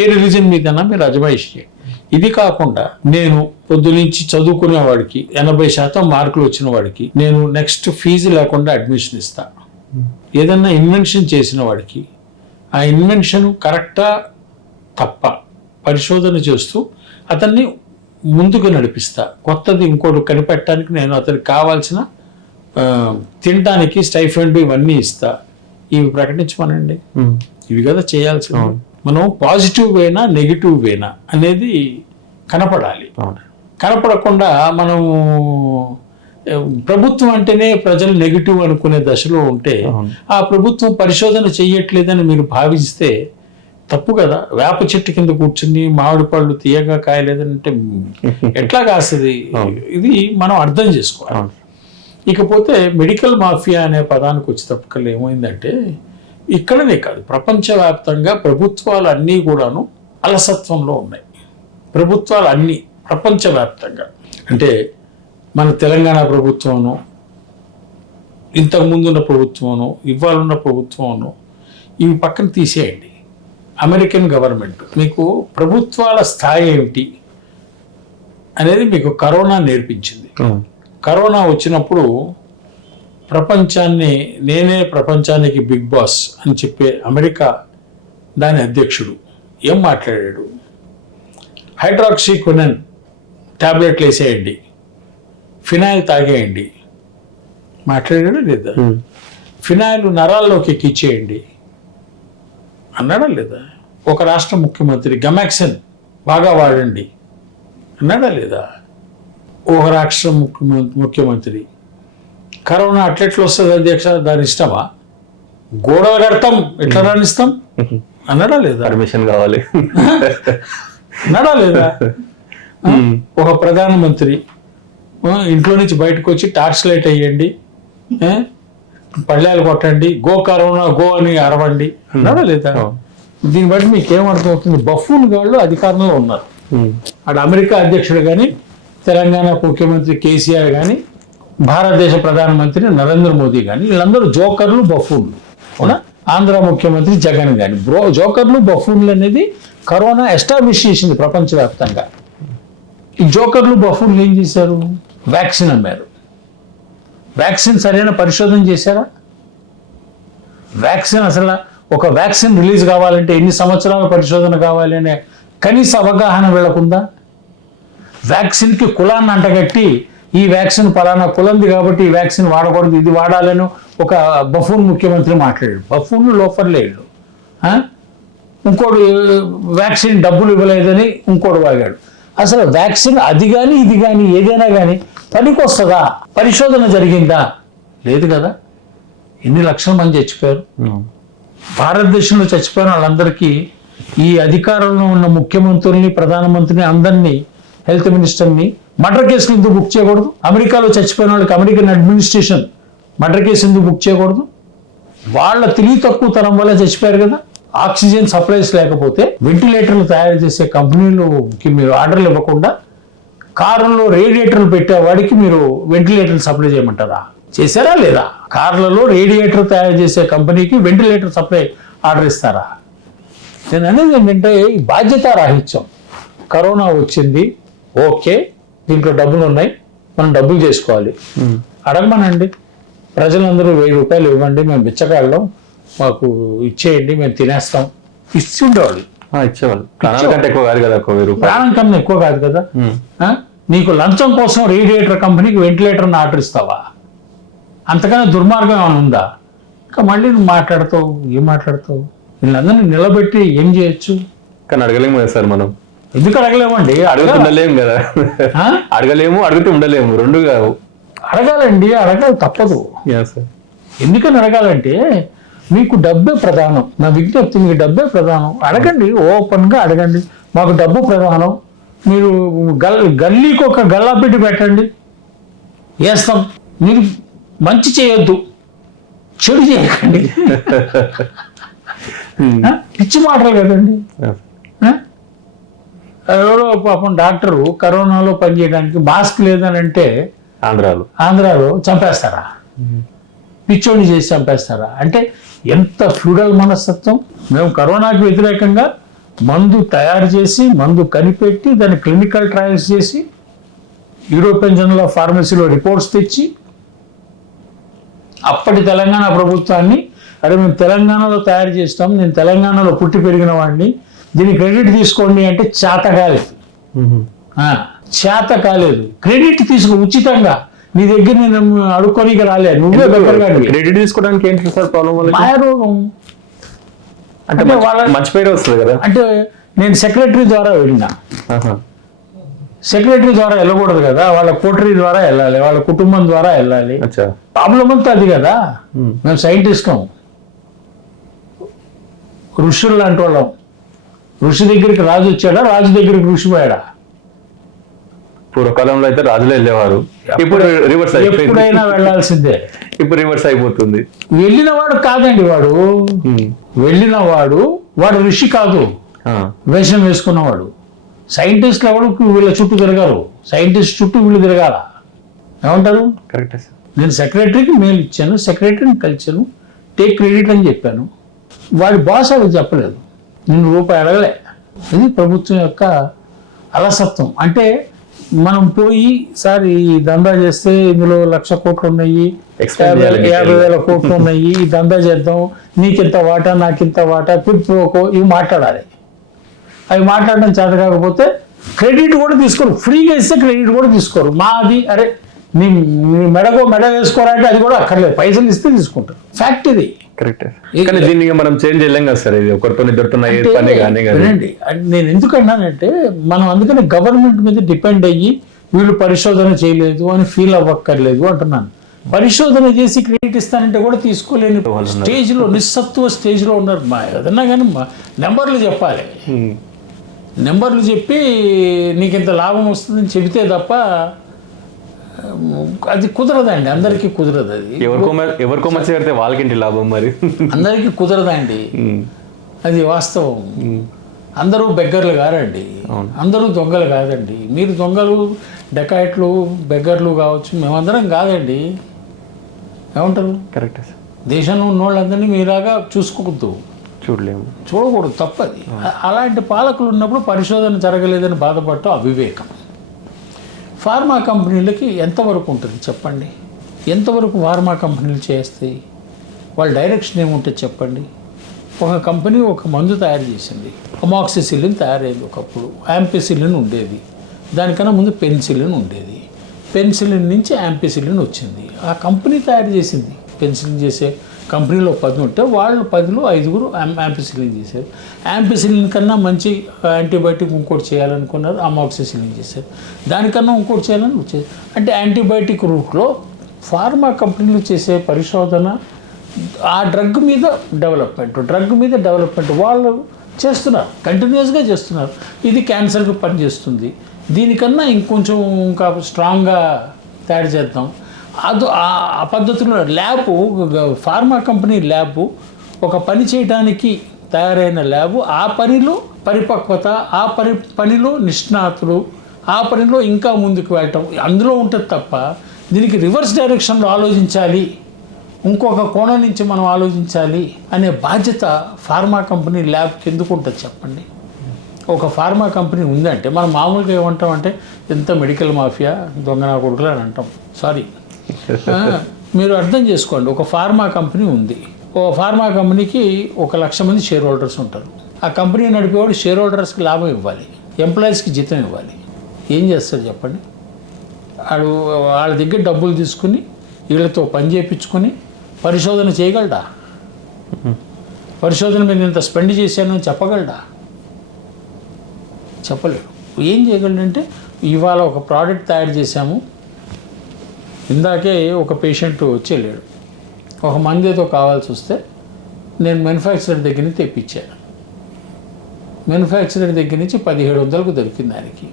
ఏ రిలీజన్ మీదన్నా మీరు అజమాయిషీ చేయండి. ఇది కాకుండా నేను పొద్దునుంచి చదువుకునేవాడికి 80% మార్కులు వచ్చిన వాడికి నేను నెక్స్ట్ ఫీజు లేకుండా అడ్మిషన్ ఇస్తా. ఏదన్నా ఇన్వెన్షన్ చేసిన వాడికి ఆ ఇన్వెన్షన్ కరెక్టా తప్ప పరిశోధన చేస్తూ అతన్ని ముందుకు నడిపిస్తా. కొత్తది ఇంకోటి కనిపెట్టడానికి నేను అతనికి కావాల్సిన తినడానికి స్టైఫండ్ ఇవన్నీ ఇస్తా. ఇవి ప్రకటించమనండి. ఇవి కదా చేయాల్సింది. మనం పాజిటివ్ వేనా నెగిటివ్ వేనా అనేది కనపడాలి. కనపడకుండా మనం ప్రభుత్వం అంటేనే ప్రజలు నెగిటివ్ అనుకునే దశలో ఉంటే ఆ ప్రభుత్వం పరిశోధన చెయ్యట్లేదని మీరు భావిస్తే తప్పు కదా. వేప చెట్టు కింద కూర్చుని మామిడి పళ్ళు తీయగా కాయలేదంటే ఎట్లా కాస్తుంది? ఇది మనం అర్థం చేసుకోవాలి. ఇకపోతే మెడికల్ మాఫియా అనే పదానికి వచ్చేటప్పటికల్లా ఏమైందంటే ఇక్కడనే కాదు, ప్రపంచవ్యాప్తంగా ప్రభుత్వాలు అన్నీ కూడాను అలసత్వంలో ఉన్నాయి. ప్రభుత్వాలు అన్నీ ప్రపంచవ్యాప్తంగా, అంటే మన తెలంగాణ ప్రభుత్వము, ఇంతకుముందున్న ప్రభుత్వము, ఇవాళ ప్రభుత్వము, ఇవి పక్కన తీసేయండి. అమెరికన్ గవర్నమెంట్ మీకు ప్రభుత్వాల స్థాయి ఏమిటి అనేది మీకు కరోనా నేర్పించింది. కరోనా వచ్చినప్పుడు ప్రపంచాన్ని నేనే ప్రపంచానికి బిగ్ బాస్ అని చెప్పే అమెరికా దాని అధ్యక్షుడు ఏం మాట్లాడాడు? హైడ్రాక్సీక్వినన్ ట్యాబ్లెట్లు వేసేయండి, ఫినాయిల్ తాగేయండి మాట్లాడాడా లేదా? ఫినాయిల్ నరాల్లోకి ఎక్కిచ్చేయండి అన్నాడా లేదా? ఒక రాష్ట్ర ముఖ్యమంత్రి గమాక్సిన్ బాగా వాడండి అన్నాడా లేదా? ఒక రాష్ట్ర ముఖ్యమంత్రి కరోనా అట్లెట్లు వస్తుంది అధ్యక్ష, దాని ఇష్టమా, గోడలు కడతాం ఎట్లా రాణిస్తాం అన్నాడా లేదా? పర్మిషన్ కావాలి అన్నాడా లేదా? ఒక ప్రధానమంత్రి ఇంట్లో నుంచి బయటకు వచ్చి టార్చ్ లైట్ వేయండి, పళ్ళాలు కొట్టండి, గో కరోనా గో అని అరవండి అన్నాడా లేదా? దీన్ని బట్టి మీకు ఏమర్థమవుతుంది? బఫూన్ గాళ్ళు అధికారంలో ఉన్నారు. అటు అమెరికా అధ్యక్షుడు కానీ, తెలంగాణ ముఖ్యమంత్రి కేసీఆర్ కానీ, భారతదేశ ప్రధానమంత్రి నరేంద్ర మోదీ కానీ, వీళ్ళందరూ జోకర్లు బఫూన్లు. అవునా? ఆంధ్ర ముఖ్యమంత్రి జగన్ కానీ జోకర్లు బఫూన్లు అనేది కరోనా ఎస్టాబ్లిష్ చేసింది ప్రపంచవ్యాప్తంగా. ఈ జోకర్లు బఫూన్లు ఏం చేశారు? వ్యాక్సిన్ అమ్మారు. వ్యాక్సిన్ సరైన పరిశోధన చేశారా? వ్యాక్సిన్ అసలు ఒక వ్యాక్సిన్ రిలీజ్ కావాలంటే ఎన్ని సంవత్సరాల పరిశోధన కావాలి అనే కనీస అవగాహన వీళ్ళకుందా? వ్యాక్సిన్కి కులాన్ని అంటగట్టి ఈ వ్యాక్సిన్ పలానా కులంది కాబట్టి ఈ వ్యాక్సిన్ వాడకూడదు, ఇది వాడాలని ఒక బఫూన్ ముఖ్యమంత్రి మాట్లాడాడు. బఫూన్లు లోపర్లేళ్ళు. ఇంకోటి వ్యాక్సిన్ డబ్బులు ఇవ్వలేదని ఇంకోటి వాగాడు. అసలు వ్యాక్సిన్ అది కానీ ఇది కానీ ఏదైనా కానీ పనికి వస్తుందా? పరిశోధన జరిగిందా? లేదు కదా. ఎన్ని లక్షల మంది చచ్చిపోయారు భారతదేశంలో. చచ్చిపోయిన వాళ్ళందరికీ ఈ అధికారంలో ఉన్న ముఖ్యమంత్రుల్ని, ప్రధానమంత్రిని, అందరినీ, హెల్త్ మినిస్టర్ని మర్డర్ కేసులు ఎందుకు బుక్ చేయకూడదు? అమెరికాలో చచ్చిపోయిన వాళ్ళకి అమెరికన్ అడ్మినిస్ట్రేషన్ మర్డర్ కేసు ఎందుకు బుక్ చేయకూడదు? వాళ్ళ తెలివి తక్కువ తరం వల్ల చచ్చిపోయారు కదా. ఆక్సిజన్ సప్లైస్ లేకపోతే వెంటిలేటర్లు తయారు చేసే కంపెనీలకి మీరు ఆర్డర్లు ఇవ్వకుండా కారులో రేడియేటర్లు పెట్టేవాడికి మీరు వెంటిలేటర్లు సప్లై చేయమంటారా? చేశారా లేదా? కార్లలో రేడియేటర్ తయారు చేసే కంపెనీకి వెంటిలేటర్ సప్లై ఆర్డర్ ఇస్తారా? నేను అనేది ఏంటంటే ఈ బాధ్యత రాహిత్యం. కరోనా వచ్చింది, ఓకే, దీంట్లో డబ్బులు ఉన్నాయి, మనం డబ్బులు చేసుకోవాలి. అడగమనండి, ప్రజలందరూ 1000 రూపాయలు ఇవ్వండి, మేము బిచ్చగాళ్ళం, మాకు ఇచ్చేయండి, మేము తినేస్తాం. ఇచ్చి ఉండేవాళ్ళు, ఇచ్చేవాళ్ళు. ప్రాణం కంటే ఎక్కువ కాదు కదా, ప్రాణం కన్నా ఎక్కువ కాదు కదా. నీకు లంచం కోసం రేడియేటర్ కంపెనీకి వెంటిలేటర్ని ఆర్డర్ ఇస్తావా? అంతకన్నా దుర్మార్గం ఏమైనా ఉందా? ఇంకా మళ్ళీ నువ్వు ఏం మాట్లాడతావు? వీళ్ళందరినీ నిలబెట్టి ఏం చేయొచ్చు? కానీ అడగలేము కదా సార్ మనం. ఎందుకు అడగలేమండి? ఉండలేము కదా, అడగలేము, అడిగితే ఉండలేము, రెండు కావు. అడగాలండి, అడగాలి, తప్పదు. సార్ ఎందుకని అడగాలంటే మీకు డబ్బే ప్రధానం. నా విజ్ఞప్తి, మీకు డబ్బే ప్రధానం. అడగండి, ఓపెన్గా అడగండి. మాకు డబ్బు ప్రధానం, మీరు గల్లీకి ఒక గల్లాపెట్టి పెట్టండి, వేస్తాం. మీరు మంచి చేయొద్దు, చెడు చేయకండి. పిచ్చి మాటలు కదండి. ఎవరో పాపం డాక్టరు కరోనాలో పనిచేయడానికి మాస్క్ లేదని అంటే ఆంధ్రాలో చంపేస్తారా? పిచ్చోడిని చేసి చంపేస్తారా? అంటే ఎంత ఫ్యూడల్ మనస్తత్వం. మేము కరోనాకి వ్యతిరేకంగా మందు తయారు చేసి, మందు కనిపెట్టి, దాన్ని క్లినికల్ ట్రయల్స్ చేసి, యూరోపియన్ జర్నల్ ఆఫ్ ఫార్మసీలో రిపోర్ట్స్ తెచ్చి, అప్పటి తెలంగాణ ప్రభుత్వాన్ని, అరే మేము తెలంగాణలో తయారు చేస్తాం, నేను తెలంగాణలో పుట్టి పెరిగిన వాడిని, దీని క్రెడిట్ తీసుకోండి అంటే చేత కాలేదు. క్రెడిట్ తీసుకో ఉచితంగా. నీ దగ్గర నేను అడుక్కోనికి రాలేదు, నువ్వే బెటర్గా. క్రెడిట్ తీసుకోవడానికి ఏంటి సార్ ప్రాబ్లం? మాయరోగం అంటే మంచి పేరు వస్తుంది కదా. అంటే నేను సెక్రటరీ ద్వారా వెళ్ళినా, సెక్రటరీ ద్వారా వెళ్ళకూడదు కదా, వాళ్ళ కోటరీ ద్వారా వెళ్ళాలి, వాళ్ళ కుటుంబం ద్వారా వెళ్ళాలి. ప్రాబ్లం అంతా అది కదా. మేము సైంటిస్టం, ఋషులు లాంటి వాళ్ళం. ఋషి దగ్గరికి రాజు వచ్చాడా, రాజు దగ్గరికి ఋషి పోయాడా? పూర్వకాలంలో అయితే రాజులు వెళ్ళేవారు, ఇప్పుడు రివర్స్ అయిపోయింది. ఎప్పుడైనా వెళ్ళాల్సిందే, ఇప్పుడు రివర్స్ అయిపోతుంది. వెళ్ళినవాడు కాదండి, వాడు ఋషి కాదు, వేషం వేసుకున్నవాడు. సైంటిస్ట్ ఎవరు వీళ్ళ చుట్టూ తిరగారు, సైంటిస్ట్ చుట్టూ వీళ్ళు తిరగాల. ఏమంటారు? కరెక్ట్. నేను సెక్రటరీకి మెయిల్ ఇచ్చాను, సెక్రటరీని కలిసాను, టేక్ క్రెడిట్ అని చెప్పాను. వాడి బాస్ అది చెప్పలేదు, నేను రూపాయి అడగలే. ఇది ప్రభుత్వం యొక్క అలసత్వం. అంటే మనం పోయి, సార్ ఈ దందా చేస్తే ఇందులో 1,00,000 కోట్లు ఉన్నాయి, 50,000 కోట్లు ఉన్నాయి, ఈ దందా చేద్దాం, నీకింత వాటా, నాకింత వాటా, క్విడ్ ప్రోకో, ఇవి మాట్లాడాలి. అవి మాట్లాడడం చేత కాకపోతే క్రెడిట్ కూడా తీసుకోరు. ఫ్రీగా ఇస్తే క్రెడిట్ కూడా తీసుకోరు. మాది అరే నీ మెడ వేసుకోరా అంటే అది కూడా అక్కర్లేదు, పైసలు ఇస్తే తీసుకుంటారు. ఫ్యాక్ట్ ఇది. కరెక్ట్. కానీ దీన్ని మనం చేంజ్ చేయలేం కదా సార్, ఇది ఒకరితో ఇద్దరితో పని కానీ. వినండి, నేను ఎందుకన్నానంటే మనం అందుకని గవర్నమెంట్ మీద డిపెండ్ అయ్యి వీళ్ళు పరిశోధన చేయలేదు అని ఫీల్ అవ్వక్కర్లేదు అంటున్నాను. పరిశోధన చేసి క్రెడిట్ ఇస్తానంటే కూడా తీసుకోలేని స్టేజ్లో, నిస్సత్వ స్టేజ్లో ఉన్నారు. ఏదన్నా కానీ నెంబర్లు చెప్పాలి, నెంబర్లు చెప్పి నీకు ఇంత లాభం వస్తుందని చెబితే తప్ప అది కుదరదండి, అందరికీ కుదరదు. అది ఎవరికో మంచి పెడితే వాళ్ళకింటి లాభం, మరి అందరికీ కుదరదండి, అది వాస్తవం. అందరూ బెగ్గర్లు కారండి, అందరూ దొంగలు కాదండి. మీరు దొంగలు, డకాయిట్లు, బెగ్గర్లు కావచ్చు, మేమందరం కాదండి. ఏమంటారు? కరెక్ట్. దేశంలో ఉన్న వాళ్ళందరినీ మీలాగా చూడకూడదు, తప్పది. అలాంటి పాలకులు ఉన్నప్పుడు పరిశోధన జరగలేదని బాధపడటం అవివేకం. ఫార్మా కంపెనీలకి ఎంతవరకు ఉంటుంది చెప్పండి? ఎంతవరకు ఫార్మా కంపెనీలు చేస్తాయి? వాళ్ళ డైరెక్షన్ ఏముంటుంది చెప్పండి? ఒక కంపెనీ ఒక మందు తయారు చేసింది, అమాక్సిసిలిన్ తయారైంది. ఒకప్పుడు యాంపిసిలిన్ ఉండేది, దానికన్నా ముందు పెన్సిలిన్ ఉండేది. పెన్సిలిన్ నుంచి యాంపిసిలిన్ వచ్చింది. ఆ కంపెనీ తయారు చేసింది. పెన్సిలిన్ చేసే కంపెనీలో 10 ఉంటే వాళ్ళు 10లో 5 యాంపిసిలిన్ చేశారు. యాంపిసిలిన్ కన్నా మంచి యాంటీబయాటిక్ ఇంకోటి చేయాలనుకున్నారు, అమాక్సిసిలిన్ చేశారు. దానికన్నా ఇంకోటి చేయాలని వచ్చేది. అంటే యాంటీబయాటిక్ రూట్లో ఫార్మా కంపెనీలు చేసే పరిశోధన, ఆ డ్రగ్ మీద డెవలప్మెంట్ వాళ్ళు చేస్తున్నారు, కంటిన్యూస్గా చేస్తున్నారు. ఇది క్యాన్సర్కి పనిచేస్తుంది, దీనికన్నా ఇంకొంచెం ఇంకా స్ట్రాంగ్గా తయారు చేద్దాం. ఆ పద్ధతిలో ఫార్మా కంపెనీ ల్యాబ్ ఒక పని చేయడానికి తయారైన ల్యాబ్, ఆ పనిలో పరిపక్వత, ఆ పనిలో నిష్ణాతులు, ఆ పనిలో ఇంకా ముందుకు వెళ్ళటం అందులో ఉంటుంది తప్ప దీనికి రివర్స్ డైరెక్షన్లో ఆలోచించాలి, ఇంకొక కోణం నుంచి మనం ఆలోచించాలి అనే బాధ్యత ఫార్మా కంపెనీ ల్యాబ్కి ఎందుకు ఉంటుంది చెప్పండి? ఒక ఫార్మా కంపెనీ ఉందంటే మనం మామూలుగా ఏమంటాం అంటే ఎంత మెడికల్ మాఫియా, దొంగనా కొడుకులు అని అంటాం. సారీ, మీరు అర్థం చేసుకోండి. ఒక ఫార్మా కంపెనీ ఉంది, ఒక ఫార్మా కంపెనీకి 1,00,000 మంది షేర్ హోల్డర్స్ ఉంటారు. ఆ కంపెనీ నడిపేవాడు షేర్ హోల్డర్స్కి లాభం ఇవ్వాలి, ఎంప్లాయీస్కి జీతం ఇవ్వాలి. ఏం చేస్తారు చెప్పండి? వాడు వాళ్ళ దగ్గర డబ్బులు తీసుకుని వీళ్ళతో పని చేయించుకొని పరిశోధన చేయగలడా? పరిశోధన మీద ఇంత స్పెండ్ చేశాను అని చెప్పగలడా? చెప్పలేడు. ఏం చేయగలడంటే ఇవాళ ఒక ప్రోడక్ట్ తయారు చేశాము, ఇందాకే ఒక పేషెంట్ వచ్చి వెళ్ళాడు, ఒక మంది ఏదో కావాల్సి వస్తే నేను మ్యానుఫ్యాక్చరర్ దగ్గర నుంచి తెప్పించాను. మ్యానుఫ్యాక్చరర్ దగ్గర నుంచి 1700కు దొరికింది ఆయనకి.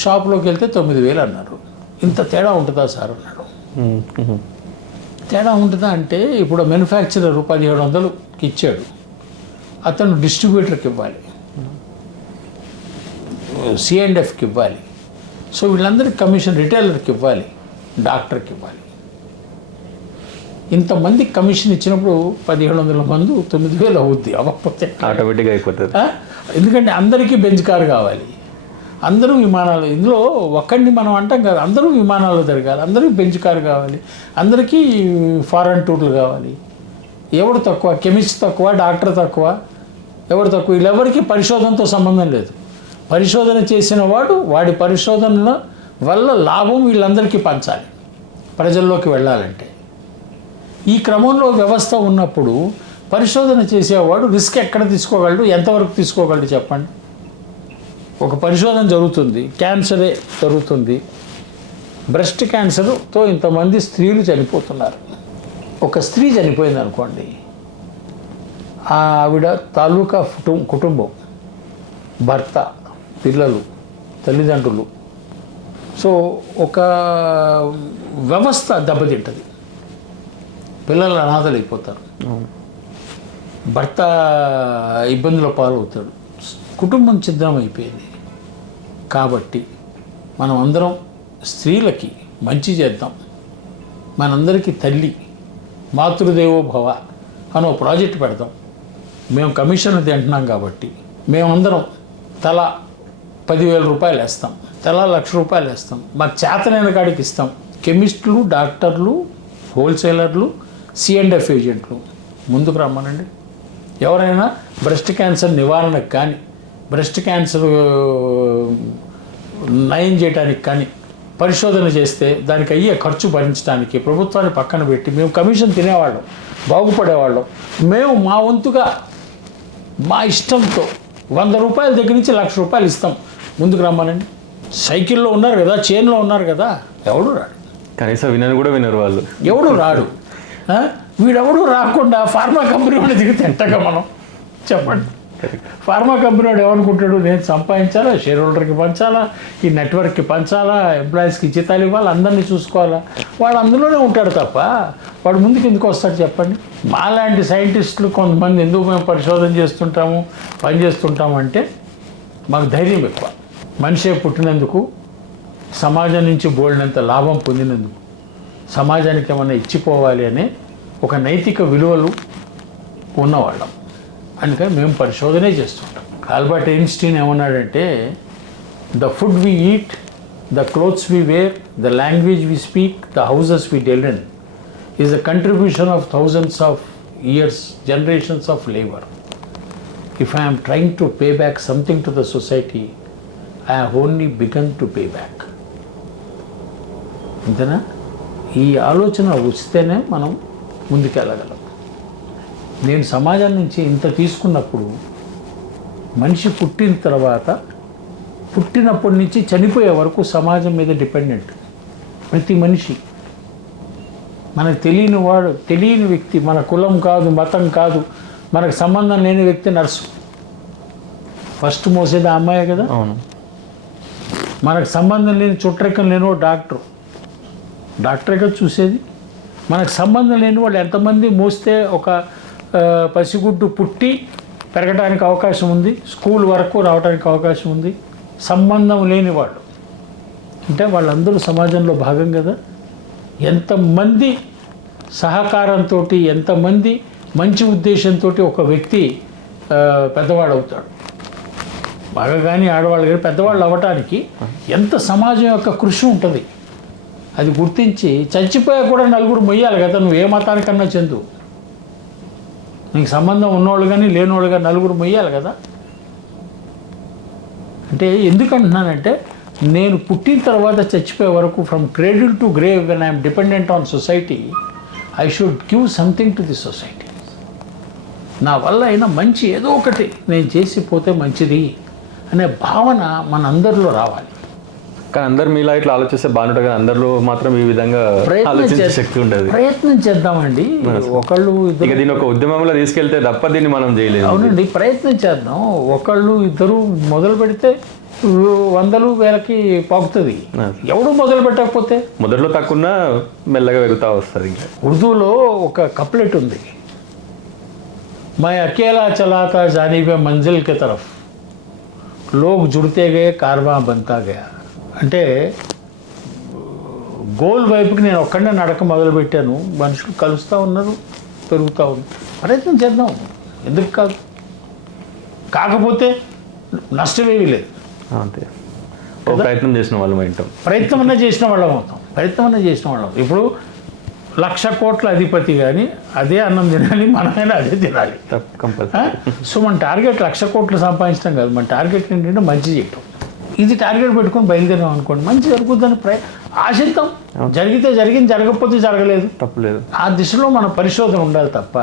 షాప్లోకి వెళ్తే 9000 అన్నారు. ఇంత తేడా ఉంటుందా సార్ అన్నాడు. తేడా ఉంటుందా అంటే ఇప్పుడు మ్యానుఫ్యాక్చరర్ 1700కి ఇచ్చాడు, అతను డిస్ట్రిబ్యూటర్కి ఇవ్వాలి, C&Fకి ఇవ్వాలి, సో వీళ్ళందరికీ కమిషన్ రిటైలర్కి ఇవ్వాలి, డాక్టర్కి ఇవ్వాలి. ఇంతమందికి కమిషన్ ఇచ్చినప్పుడు 1700 మంది 9000 అవుద్ది. అవ్వకపోతే ఆటోమేటిక్గా అయిపోతుంది. ఎందుకంటే అందరికీ బెంచ్ కార్ కావాలి, అందరూ విమానాలు, ఇందులో ఒక్కడిని మనం అంటాం కదా, అందరూ విమానాలు తిరగాలి, అందరికీ బెంచ్ కార్ కావాలి, అందరికీ ఫారెన్ టూర్లు కావాలి. ఎవడు తక్కువ? కెమిస్ట్ తక్కువ, డాక్టర్ తక్కువ, ఎవడు తక్కువ? వీళ్ళెవరికి పరిశోధనతో సంబంధం లేదు. పరిశోధన చేసిన వాడు వాడి పరిశోధనల వల్ల లాభం వీళ్ళందరికీ పంచాలి ప్రజల్లోకి వెళ్ళాలంటే. ఈ క్రమంలో వ్యవస్థ ఉన్నప్పుడు పరిశోధన చేసేవాడు రిస్క్ ఎక్కడ తీసుకోగలడు, ఎంతవరకు తీసుకోగలడు చెప్పండి. ఒక పరిశోధన జరుగుతుంది, క్యాన్సరే జరుగుతుంది, బ్రెస్ట్ క్యాన్సర్తో ఇంతమంది స్త్రీలు చనిపోతున్నారు. ఒక స్త్రీ చనిపోయింది అనుకోండి, ఆవిడ తాలూకా కుటుంబం, భర్త, పిల్లలు, తల్లిదండ్రులు, సో ఒక వ్యవస్థ దెబ్బతింటుంది. పిల్లలు అనాథలు అయిపోతారు, భర్త ఇబ్బందుల పాలవుతాడు, కుటుంబం ఛిద్రం అయిపోయింది. కాబట్టి మనం అందరం స్త్రీలకి మంచి చేద్దాం. మనందరికీ తల్లి, మాతృదేవో భవ అని ఒక ప్రాజెక్ట్ పెడదాం. మేము కమిషన్ తింటున్నాం కాబట్టి మేమందరం తలా 10,000 రూపాయలు వేస్తాం, తలా 1,00,000 రూపాయలు వేస్తాం. మాకు చేతనైన కాడికి ఇస్తాం. కెమిస్టులు, డాక్టర్లు, హోల్సేలర్లు, C&F ఏజెంట్లు ముందుకు రమ్మనండి. ఎవరైనా బ్రెస్ట్ క్యాన్సర్ నివారణకు కానీ, బ్రెస్ట్ క్యాన్సర్ నయం చేయడానికి కానీ పరిశోధన చేస్తే దానికి అయ్యే ఖర్చు భరించడానికి ప్రభుత్వాన్ని పక్కన పెట్టి మేము కమిషన్ తినేవాళ్ళం, బాగుపడేవాళ్ళం. మేము మా వంతుగా మా ఇష్టంతో 100 రూపాయల దగ్గర నుంచి 1,00,000 రూపాయలు ఇస్తాం. ముందుకు రమ్మనండి. సైకిల్లో ఉన్నారు కదా, చైన్లో ఉన్నారు కదా, ఎవడు రాడు. కనీసం వినరు కూడా వినరు వాళ్ళు, ఎవడు రాడు. వీడెవడు రాకుండా ఫార్మా కంపెనీ వాడు దిగితే ఎంతగా మనం చెప్పండి. ఫార్మా కంపెనీ వాడు ఏమనుకుంటాడు, నేను సంపాదించాలా, షేర్ హోల్డర్కి పంచాలా, ఈ నెట్వర్క్కి పంచాలా, ఎంప్లాయీస్కి జీతాలు ఇవ్వాలి, అందరినీ చూసుకోవాలా, వాడు అందులోనే ఉంటాడు తప్ప వాడు ముందుకు ఎందుకు వస్తాడు చెప్పండి. మాలాంటి సైంటిస్టులు కొంతమంది ఎందుకు మేము పరిశోధన చేస్తుంటాము, పని చేస్తుంటాము అంటే మాకు ధైర్యం ఎక్కువ. మనిషే పుట్టినందుకు, సమాజం నుంచి బోల్డినంత లాభం పొందినందుకు, సమాజానికి ఏమన్నా ఇచ్చిపోవాలి అనే ఒక నైతిక విలువలు ఉన్నవాళ్ళం. అందుకని మేము పరిశోధనే చేస్తుంటాం. ఆల్బర్ట్ ఐన్స్టీన్ ఏమన్నాడంటే, the food we eat, the clothes we wear, the language we speak, the houses we dwell in is the contribution of thousands of years, generations of labour. If I'm trying to pay back something to the society, I have only begun to pay back. అంతేనా? ఈ ఆలోచన వస్తేనే మనం ముందుకెళ్ళగలం. నేను సమాజం నుంచి ఇంత తీసుకున్నప్పుడు, మనిషి పుట్టిన తర్వాత పుట్టినప్పటి నుంచి చనిపోయే వరకు సమాజం మీద డిపెండెంట్ ప్రతి మనిషి. మనకు తెలియని వ్యక్తి, మన కులం కాదు, మతం కాదు, మనకు సంబంధం లేని వ్యక్తి నర్సు. ఫస్ట్ మోసేది ఆ అమ్మాయే కదా. అవును. మనకు సంబంధం లేని చుట్టరికం లేనివో డాక్టరే కదా చూసేది. మనకు సంబంధం లేని వాళ్ళు ఎంతమంది మోస్తే ఒక పసిగుడ్డు పుట్టి పెరగడానికి అవకాశం ఉంది, స్కూల్ వరకు రావడానికి అవకాశం ఉంది. సంబంధం లేని వాళ్ళు అంటే వాళ్ళందరూ సమాజంలో భాగం కదా. ఎంతమంది సహకారంతో, ఎంతమంది మంచి ఉద్దేశంతో ఒక వ్యక్తి పెద్దవాడు అవుతాడు. బాగా కానీ ఆడవాళ్ళు కానీ పెద్దవాళ్ళు అవ్వటానికి ఎంత సమాజం యొక్క కృషి ఉంటుంది. అది గుర్తించి చచ్చిపోయా కూడా నలుగురు మొయ్యాలి కదా. నువ్వు ఏ మతానికన్నా చెందు, నీకు సంబంధం ఉన్నవాళ్ళు కానీ లేనివాళ్ళు కానీ నలుగురు మొయ్యాలి కదా. అంటే ఎందుకంటున్నానంటే నేను పుట్టిన తర్వాత చచ్చిపోయే వరకు from cradle to grave when I'm dependent on society I should give something to the society. నా వల్ల అయినా మంచి ఏదో ఒకటి నేను చేసి పోతే మంచిది అనే భావన మన అందరిలో రావాలి. కానీ అందరు మీలా ఇట్లా ఆలోచిస్తే బాగుంటుంది కదా, అందరిలో మాత్రం ఈ విధంగా ఆలోచించే శక్తి ఉండదు. ప్రయత్నం చేద్దామండి. ఒకళ్ళు ఇక దీని ఒక ఉద్యమంలో తీసుకెళ్తే తప్ప దీన్ని మనం చేయలేము. అవునండి, ప్రయత్నం చేద్దాం. ఒకళ్ళు ఇద్దరు మొదలు పెడితే వందలు వేలకి పాకుతుంది. ఎవడు మొదలు పెట్టకపోతే మొదట్లో తక్కువ మెల్లగా పెరుగుతా వస్తుంది. ఇంకా ఉర్దూలో ఒక కప్లెట్ ఉంది, मैं अकेला चलाता जानिबे मंजिल के तरफ लोग जुड़ते गए कारवां बनता गया. అంటే గోల్ వైపుకి నేను ఒక్కడే నడక మొదలుపెట్టాను, మనుషులు కలుస్తూ ఉన్నారు, పెరుగుతూ ఉన్నారు. ప్రయత్నం చేద్దాం, ఎందుకు కాదు. కాకపోతే నష్టమేమీ లేదు. అంతే, ఓ ప్రయత్నం చేసిన వాళ్ళం ఏంటో, ప్రయత్నం అన్నా చేసిన వాళ్ళం అవుతాం. ప్రయత్నం అన్నా చేసిన వాళ్ళం. ఇప్పుడు 1,00,000 కోట్ల అధిపతి కానీ అదే అన్నం తినాలి, మనమైనా అదే తినాలి. సో మన టార్గెట్ 1,00,000 కోట్లు సంపాదించడం కాదు, మన టార్గెట్ ఏంటంటే మంచి చేయటం. ఇది టార్గెట్ పెట్టుకొని బయలుదేరాం అనుకోండి, మంచి జరుగుతుందని ఆశిద్దాం. జరిగితే జరిగింది, జరగకపోతే జరగలేదు, తప్పలేదు. ఆ దిశలో మన పరిశోధన ఉండాలి తప్ప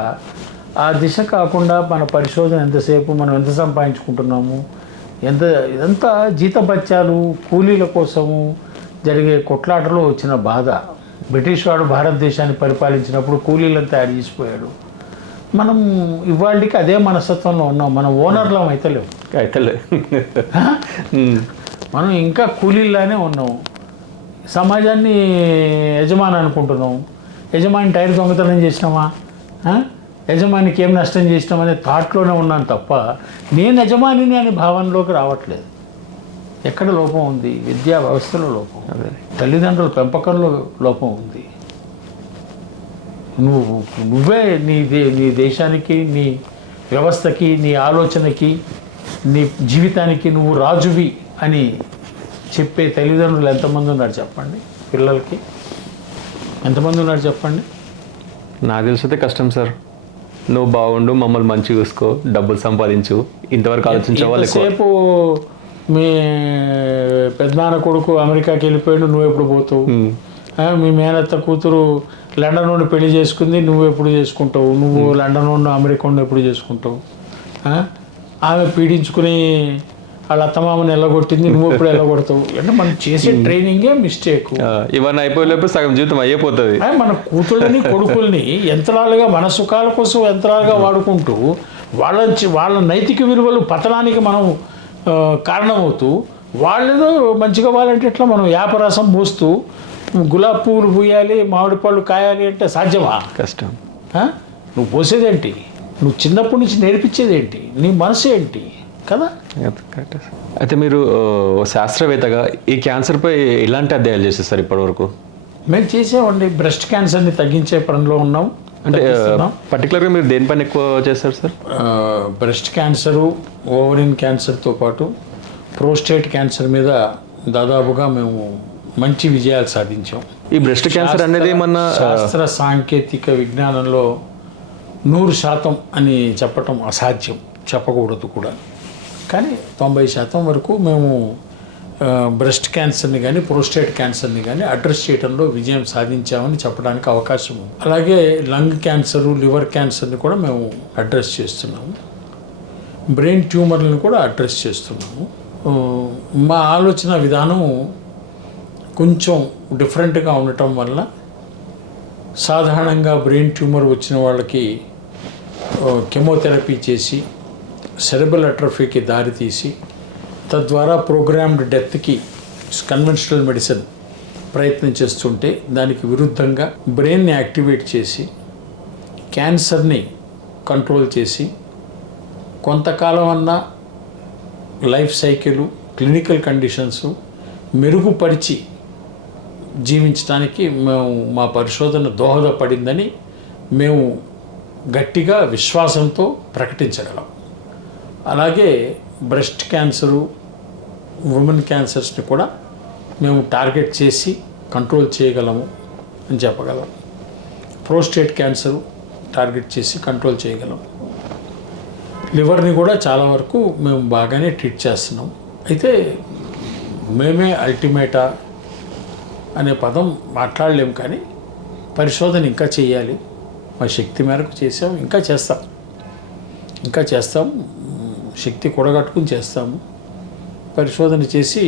ఆ దిశ కాకుండా మన పరిశోధన ఎంతసేపు మనం ఎంత సంపాదించుకుంటున్నాము, ఇదంతా జీతభత్యాలు కూలీల కోసము జరిగే కొట్లాటలో వచ్చిన బాధ. బ్రిటిష్ వాడు భారతదేశాన్ని పరిపాలించినప్పుడు కూలీలను తయారు చేసిపోయాడు. మనం ఇవాళకి అదే మనస్తత్వంలో ఉన్నాం. మనం ఓనర్లం అయితే లేవు. మనం ఇంకా కూలీలానే ఉన్నాం. సమాజాన్ని యజమాని అనుకుంటున్నాం. యజమాని టైర్ దొంగతనం చేసినామా, యజమానికి ఏం నష్టం చేసినాం అనే థాట్లోనే ఉన్నాను తప్ప నేను యజమానిని అనే భావనలోకి రావట్లేదు. ఎక్కడ లోపం ఉంది? విద్యా వ్యవస్థలో లోపం, తల్లిదండ్రుల పెంపకంలో లోపం ఉంది. నువ్వే నీ దేశానికి, నీ వ్యవస్థకి, నీ ఆలోచనకి, నీ జీవితానికి నువ్వు రాజువి అని చెప్పే తల్లిదండ్రులు ఎంతమంది ఉన్నారు చెప్పండి? పిల్లలకి ఎంతమంది ఉన్నారు చెప్పండి? నాకు తెలిసితే కష్టం సార్. నువ్వు బాగుండు, మమ్మల్ని మంచిగా చూసుకో, డబ్బులు సంపాదించు, ఇంతవరకు ఆలోచించే వాళ్ళు. సేపు మీ పెద్దనాన్న కొడుకు అమెరికాకి వెళ్ళిపోయాడు, నువ్వు ఎప్పుడు పోతావు? మీ మేనత్త కూతురు లండన్ నుండి పెళ్లి చేసుకుంది, నువ్వు ఎప్పుడు చేసుకుంటావు? నువ్వు లండన్ నుండి అమెరికా నుండి ఎప్పుడు చేసుకుంటావు? ఆమె పీడించుకుని వాళ్ళ అత్తమామని ఎల్లగొట్టింది, నువ్వు ఎప్పుడు ఎల్లగొడతావు? అంటే మనం చేసే ట్రైనింగే మిస్టేక్. ఇవన్నీ అయిపోయేలోపు సగం జీవితం అయిపోతుంది. మన కూతుళ్ళని కొడుకుల్ని యంత్రాలుగా, మన సుఖాల కోసం యంత్రాలుగా వాడుకుంటూ వాళ్ళ నైతిక విలువలు పతనానికి మనం కారణమవుతూ, వాళ్ళేదో మంచిగా వాళ్ళంటే ఎట్లా మనం యాపరసం పోస్తూ గులాబీ పువ్వులు పూయాలి, మామిడి పళ్ళు కాయాలి అంటే సాధ్యమా? కష్టం. నువ్వు పోసేదేంటి? నువ్వు చిన్నప్పటి నుంచి నేర్పించేదేంటి? నీ మనసు ఏంటి కదా? అయితే మీరు శాస్త్రవేత్తగా ఈ క్యాన్సర్పై ఎలాంటి అధ్యయనాలు చేసేస్తారు ఇప్పటివరకు? మేము చేసేవండి, బ్రెస్ట్ క్యాన్సర్ని తగ్గించే పనిలో ఉన్నాం. అంటే పర్టికులర్గా మీరు దేనిపైన ఎక్కువ చేస్తారు సార్? బ్రెస్ట్ క్యాన్సరు, ఓవరిన్ క్యాన్సర్తో పాటు ప్రోస్టేట్ క్యాన్సర్ మీద దాదాపుగా మేము మంచి విజయాలు సాధించాం. ఈ బ్రెస్ట్ క్యాన్సర్ అనేది మన శాస్త్ర సాంకేతిక విజ్ఞానంలో 100% అని చెప్పటం అసాధ్యం, చెప్పకూడదు కూడా. కానీ 90% వరకు మేము బ్రెస్ట్ క్యాన్సర్ని కానీ ప్రోస్టేట్ క్యాన్సర్ని కానీ అడ్రస్ చేయడంలో విజయం సాధించామని చెప్పడానికి అవకాశం ఉంది. అలాగే లంగ్ క్యాన్సరు, లివర్ క్యాన్సర్ని కూడా మేము అడ్రస్ చేస్తున్నాము. బ్రెయిన్ ట్యూమర్లను కూడా అడ్రస్ చేస్తున్నాము. మా ఆలోచన విధానం కొంచెం డిఫరెంట్గా ఉండటం వల్ల సాధారణంగా బ్రెయిన్ ట్యూమర్ వచ్చిన వాళ్ళకి కెమోథెరపీ చేసి సెరెబ్రల్ అట్రోఫీకి దారితీసి తద్వారా ప్రోగ్రామ్డ్ డెత్కి కన్వెన్షనల్ మెడిసిన్ ప్రయత్నం చేస్తుంటే దానికి విరుద్ధంగా బ్రెయిన్ని యాక్టివేట్ చేసి క్యాన్సర్ని కంట్రోల్ చేసి కొంతకాలం అన్నా లైఫ్ సైకిల్, క్లినికల్ కండిషన్స్ మెరుగుపరిచి జీవించడానికి మా పరిశోధన దోహదపడిందని మేము గట్టిగా విశ్వాసంతో ప్రకటించగలం. అలాగే బ్రెస్ట్ క్యాన్సరు, ఉమెన్ క్యాన్సర్స్ని కూడా మేము టార్గెట్ చేసి కంట్రోల్ చేయగలము అని చెప్పగలం. ప్రోస్టేట్ క్యాన్సరు టార్గెట్ చేసి కంట్రోల్ చేయగలం. లివర్ని కూడా చాలా వరకు మేము బాగానే ట్రీట్ చేస్తున్నాం. అయితే మేమే అల్టిమేటా అనే పదం మాట్లాడలేము, కానీ పరిశోధన ఇంకా చేయాలి. మా శక్తి మేరకు చేసాం, ఇంకా చేస్తాం, శక్తి కూడగట్టుకుని చేస్తాము. పరిశోధన చేసి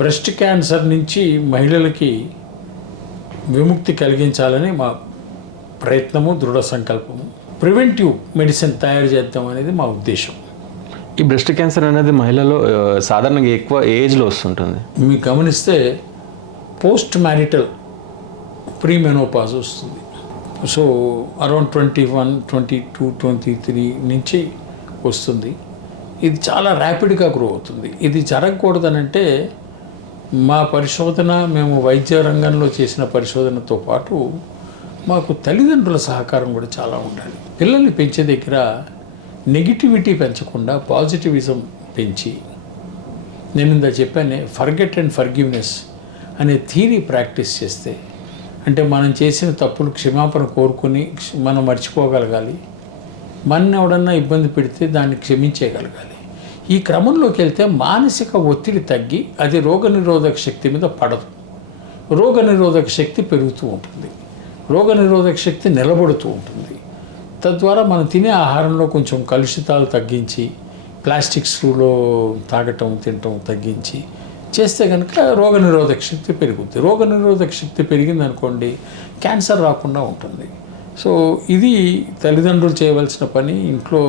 బ్రెస్ట్ క్యాన్సర్ నుంచి మహిళలకి విముక్తి కలిగించాలని మా ప్రయత్నము, దృఢ సంకల్పము. ప్రివెంటివ్ మెడిసిన్ తయారు చేద్దాం అనేది మా ఉద్దేశం. ఈ బ్రెస్ట్ క్యాన్సర్ అనేది మహిళల్లో సాధారణంగా ఎక్కువ ఏజ్లో వస్తుంటుంది. మీకు గమనిస్తే పోస్ట్ మ్యారిటల్ ప్రీమెనోపాజ్ వస్తుంది. సో అరౌండ్ 21, 22, 23 నుంచి వస్తుంది. ఇది చాలా ర్యాపిడ్గా గ్రో అవుతుంది. ఇది జరగకూడదనంటే మా పరిశోధన, మేము వైద్య రంగంలో చేసిన పరిశోధనతో పాటు మాకు తల్లిదండ్రుల సహకారం కూడా చాలా ఉండాలి. పిల్లల్ని పెంచే దగ్గర నెగిటివిటీ పెంచకుండా పాజిటివిజం పెంచి, నేను ఇందా చెప్పానే ఫర్గెట్ అండ్ ఫర్గివ్నెస్ అనే థీరీ ప్రాక్టీస్ చేస్తే, అంటే మనం చేసిన తప్పులు క్షమాపణ కోరుకొని మనం మర్చిపోగలగాలి. మన ఎవడన్నా ఇబ్బంది పెడితే దాన్ని క్షమించేయగలగాలి. ఈ క్రమంలోకి వెళ్తే మానసిక ఒత్తిడి తగ్గి అది రోగనిరోధక శక్తి మీద పడదు. రోగనిరోధక శక్తి పెరుగుతూ ఉంటుంది, రోగనిరోధక శక్తి నిలబడుతూ ఉంటుంది. తద్వారా మనం తినే ఆహారంలో కొంచెం కలుషితాలు తగ్గించి, ప్లాస్టిక్స్లో తినటం తగ్గించి చేస్తే కనుక రోగనిరోధక శక్తి పెరుగుతుంది. రోగనిరోధక శక్తి పెరిగిందనుకోండి, క్యాన్సర్ రాకుండా ఉంటుంది. సో ఇది తల్లిదండ్రులు చేయవలసిన పని, ఇంట్లో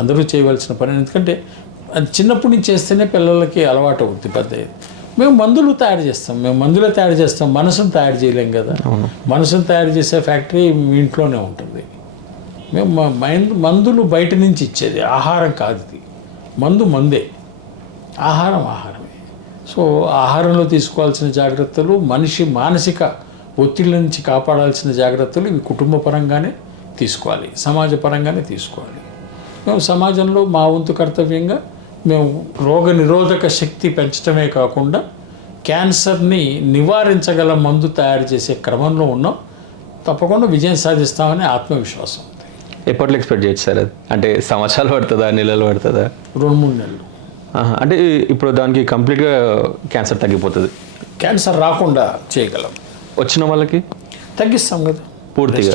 అందరూ చేయవలసిన పని. ఎందుకంటే అది చిన్నప్పటి నుంచి చేస్తేనే పిల్లలకి అలవాటు అవుతుంది. పెద్ద మేము మందులు తయారు చేస్తాం, మందులే తయారు చేస్తాం, మనసును తయారు చేయలేం కదా. మనసును తయారు చేసే ఫ్యాక్టరీ మీ ఇంట్లోనే ఉంటుంది. మేము మందులు బయట నుంచి ఇచ్చేది, ఆహారం కాదు. ఇది మందే, ఆహారమే. సో ఆహారంలో తీసుకోవాల్సిన జాగ్రత్తలు, మనిషి మానసిక ఒత్తిడి నుంచి కాపాడాల్సిన జాగ్రత్తలు ఇవి కుటుంబ పరంగానే తీసుకోవాలి, సమాజ పరంగానే తీసుకోవాలి. మేము సమాజంలో మా వంతు కర్తవ్యంగా మేము రోగ నిరోధక శక్తి పెంచడమే కాకుండా క్యాన్సర్ని నివారించగల మందు తయారు చేసే క్రమంలో ఉన్నాం. తప్పకుండా విజయం సాధిస్తామని ఆత్మవిశ్వాసం ఉంది. ఎప్పట్లో ఎక్స్పెక్ట్ చేయొచ్చు సార్? అంటే సంవత్సరాలు పడుతుందా, నెలలు పడుతుందా? 2-3 నెలలు. అంటే ఇప్పుడు దానికి కంప్లీట్గా క్యాన్సర్ తగ్గిపోతుంది? క్యాన్సర్ రాకుండా చేయగలం. వచ్చిన వాళ్ళకి తగ్గిస్తాం కదా పూర్తిగా.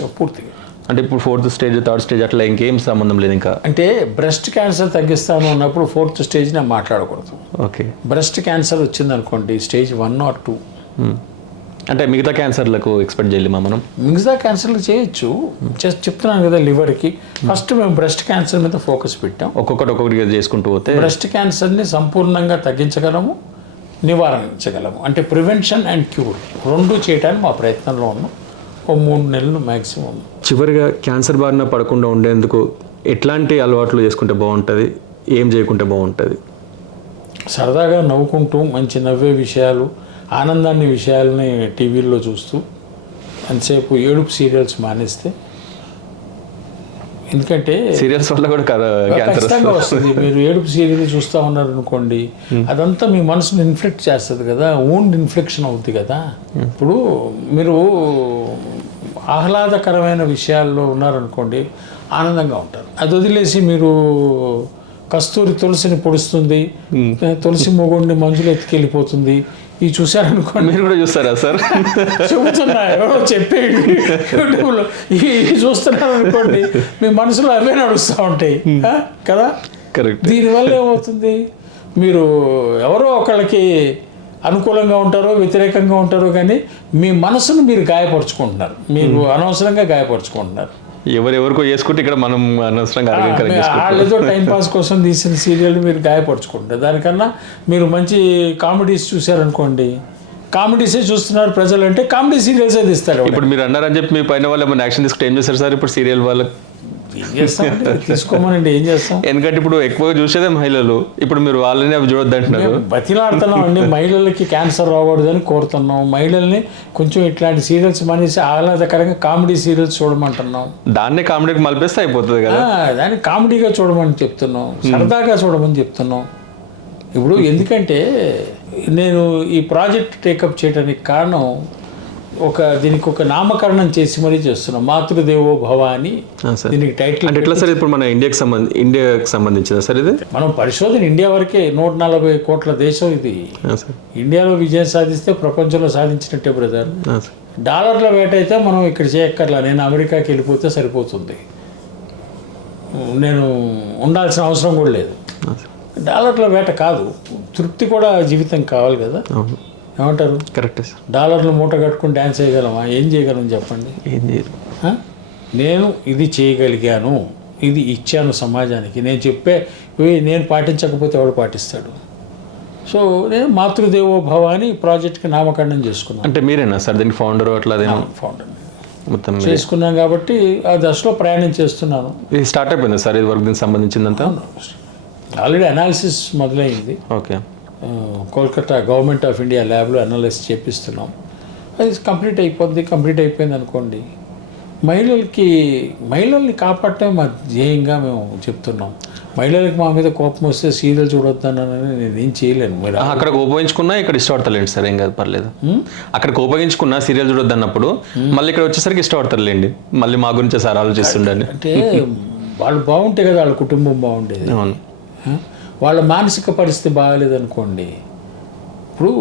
అంటే ఇప్పుడు 4th స్టేజ్, 3rd స్టేజ్ అట్లా ఇంకేం సంబంధం లేదు ఇంకా? అంటే బ్రెస్ట్ క్యాన్సర్ తగ్గిస్తాను అన్నప్పుడు 4th స్టేజ్ నేను మాట్లాడకూడదు. ఓకే. బ్రెస్ట్ క్యాన్సర్ వచ్చిందనుకోండి, స్టేజ్ 1 or 2. అంటే మిగతా క్యాన్సర్లకు ఎక్స్పెక్ట్ చేయలేమా మనం? మిగతా క్యాన్సర్లు చేయొచ్చు. చెప్తున్నాను కదా, లివర్కి ఫస్ట్ మేము బ్రెస్ట్ క్యాన్సర్ మీద ఫోకస్ పెట్టాం. ఒక్కొక్కటి చేసుకుంటూ పోతే బ్రెస్ట్ క్యాన్సర్ని సంపూర్ణంగా తగ్గించగలము, నివారించగలము. అంటే ప్రివెన్షన్ అండ్ క్యూర్ 2 చేయడానికి మా ప్రయత్నంలో ఉన్నాం. 3 నెలలు మ్యాక్సిమం. చివరిగా క్యాన్సర్ బారిన పడకుండా ఉండేందుకు ఎట్లాంటి అలవాట్లు చేసుకుంటే బాగుంటుంది, ఏం చేయకుంటే బాగుంటుంది? సరదాగా నవ్వుకుంటూ మంచి నవ్వే విషయాలు, విషయాలని టీవీల్లో చూస్తూ అంతసేపు ఏడుపు సీరియల్స్ మానేస్తే, ఎందుకంటే సీరియల్స్ వల్ల కూడా ఖచ్చితంగా వస్తుంది. మీరు ఏడుపు సీరియల్ చూస్తూ ఉన్నారనుకోండి, అదంతా మీ మనసును ఇన్ఫ్లెక్ట్ చేస్తుంది కదా, ఓన్ ఇన్ఫ్లెక్షన్ అవుద్ది కదా. ఇప్పుడు మీరు ఆహ్లాదకరమైన విషయాల్లో ఉన్నారనుకోండి, ఆనందంగా ఉంటారు. అది వదిలేసి మీరు కస్తూరి తులసిని పొడుస్తుంది, తులసి మొగుడిని మంజులు ఎత్తుకెళ్ళిపోతుంది, ఇవి చూశారనుకోండి. మీరు కూడా చూస్తారా సార్? చెబుతున్నా, ఎవరో చెప్పేది యూట్యూబ్లో ఇవి చూస్తున్నారు అనుకోండి, మీ మనసులో అవే నడుస్తూ ఉంటాయి కదా. కరెక్ట్. దీనివల్ల ఏమవుతుంది, మీరు ఎవరో ఒకళ్ళకి అనుకూలంగా ఉంటారో వ్యతిరేకంగా ఉంటారో, కానీ మీ మనసును మీరు గాయపరుచుకుంటున్నారు, మీరు అనవసరంగా గాయపరుచుకుంటున్నారు. ఎవరెవరికో చేసుకుంటే ఇక్కడ మనం అనవసరంగా వాళ్ళేదో టైంపాస్ కోసం తీసిన సీరియల్ మీరు గాయపరుచుకుంటారు. దానికన్నా మీరు మంచి కామెడీస్ చూశారనుకోండి, కామెడీసే చూస్తున్నారు ప్రజలు అంటే కామెడీ సీరియల్సే తీస్తారు. ఇప్పుడు మీరు అన్నారని చెప్పి మీ పైన వాళ్ళు ఏమైనా యాక్షన్ తీసుకుంటే ఏం చేస్తారు సార్? ఇప్పుడు సీరియల్ వాళ్ళకి ఏం చేస్తాం, తీసుకోమనండి, ఏం చేస్తాం. ఎందుకంటే ఇప్పుడు ఎక్కువ చూసేదే మహిళలు, ఇప్పుడు మీరు వాళ్ళని అవి చూడొద్దు అంటున్నారు. బతిలాడుతున్నాం అండి, మహిళలకి క్యాన్సర్ రాకూడదని కోరుతున్నాం. మహిళల్ని కొంచెం ఇట్లాంటి సీరియల్స్ మానేసి ఆహ్లాదకరంగా కామెడీ సీరియల్స్ చూడమంటున్నాం. దాన్నే కామెడీకి మలిపేస్తే అయిపోతుంది కదా. దాన్ని కామెడీగా చూడమని చెప్తున్నాం, సరదాగా చూడమని చెప్తున్నాం. ఇప్పుడు ఎందుకంటే నేను ఈ ప్రాజెక్ట్ టేకప్ చేయడానికి కారణం, దీనికి ఒక నామకరణం చేసి మరీ చేస్తున్నాం, మాతృదేవో భవ అని సార్ దీనికి టైటిల్. అంటే ఎట్లా సార్ ఇప్పుడు మన ఇండియాకి సంబంధించిందా సార్ ఇది? మనం పరిశోధన ఇండియా వరకే, 140 కోట్ల దేశం ఇది. సార్ ఇండియాలో విజయం సాధిస్తే ప్రపంచంలో సాధించినట్టే బ్రదర్. డాలర్ల వేట అయితే మనం ఇక్కడ చేయక్కర్లా, నేను అమెరికాకి వెళ్ళిపోతే సరిపోతుంది, నేను ఉండాల్సిన అవసరం కూడా లేదు. డాలర్ల వేట కాదు, తృప్తి కూడా జీవితం కావాలి కదా. ఏమంటారు? Correct sir. డాలర్లు మూట కట్టుకుని డ్యాన్స్ చేయగలమా? ఏం చేయగలం చెప్పండి? ఏం చేయరు. నేను ఇది చేయగలిగాను, ఇది ఇచ్చాను సమాజానికి, నేను చెప్పే నేను పాటించకపోతే ఎవడు పాటిస్తాడు? సో నేను మాతృదేవో భవ అని ప్రాజెక్ట్కి నామకరణం చేసుకున్నాను. అంటే మీరేనా సార్ దీనికి ఫౌండర్? అట్లా ఫౌండర్ మొత్తం చేసుకున్నాం కాబట్టి ఆ దశలో ప్రయాణం చేస్తున్నాను. ఇది స్టార్ట్ అయిపోయింది సార్, ఇది వర్క్ దీనికి సంబంధించిందంతా? ఆల్రెడీ అనాలిసిస్ మొదలైంది. Okay. Kolkata government of India ల్యాబ్లో అనాలిసిస్ చేపిస్తున్నాం. అది కంప్లీట్ అయిపోయింది అనుకోండి. మహిళల్ని కాపాడటం మా ధ్యేయంగా మేము చెప్తున్నాం. మహిళలకు మా మీద కోపం వస్తే సీరియల్ చూడొద్దానని నేనేం చేయలేను. మీరు అక్కడికి ఉపయోగించుకున్నా ఇక్కడ ఇష్టపడతలేండి సార్, ఏం కాదు పర్లేదు. అక్కడికి ఉపయోగించుకున్నా సీరియల్ చూడొద్దు అన్నప్పుడు మళ్ళీ ఇక్కడ వచ్చేసరికి ఇష్టపడతలేండి, మళ్ళీ మా గురించి సార్ ఆలోచిస్తుండండి. అంటే వాళ్ళు బాగుంటే కదా వాళ్ళ కుటుంబం బాగుండేది. అవును. వాళ్ళ మానసిక పరిస్థితి బాగాలేదనుకోండి, ఇప్పుడు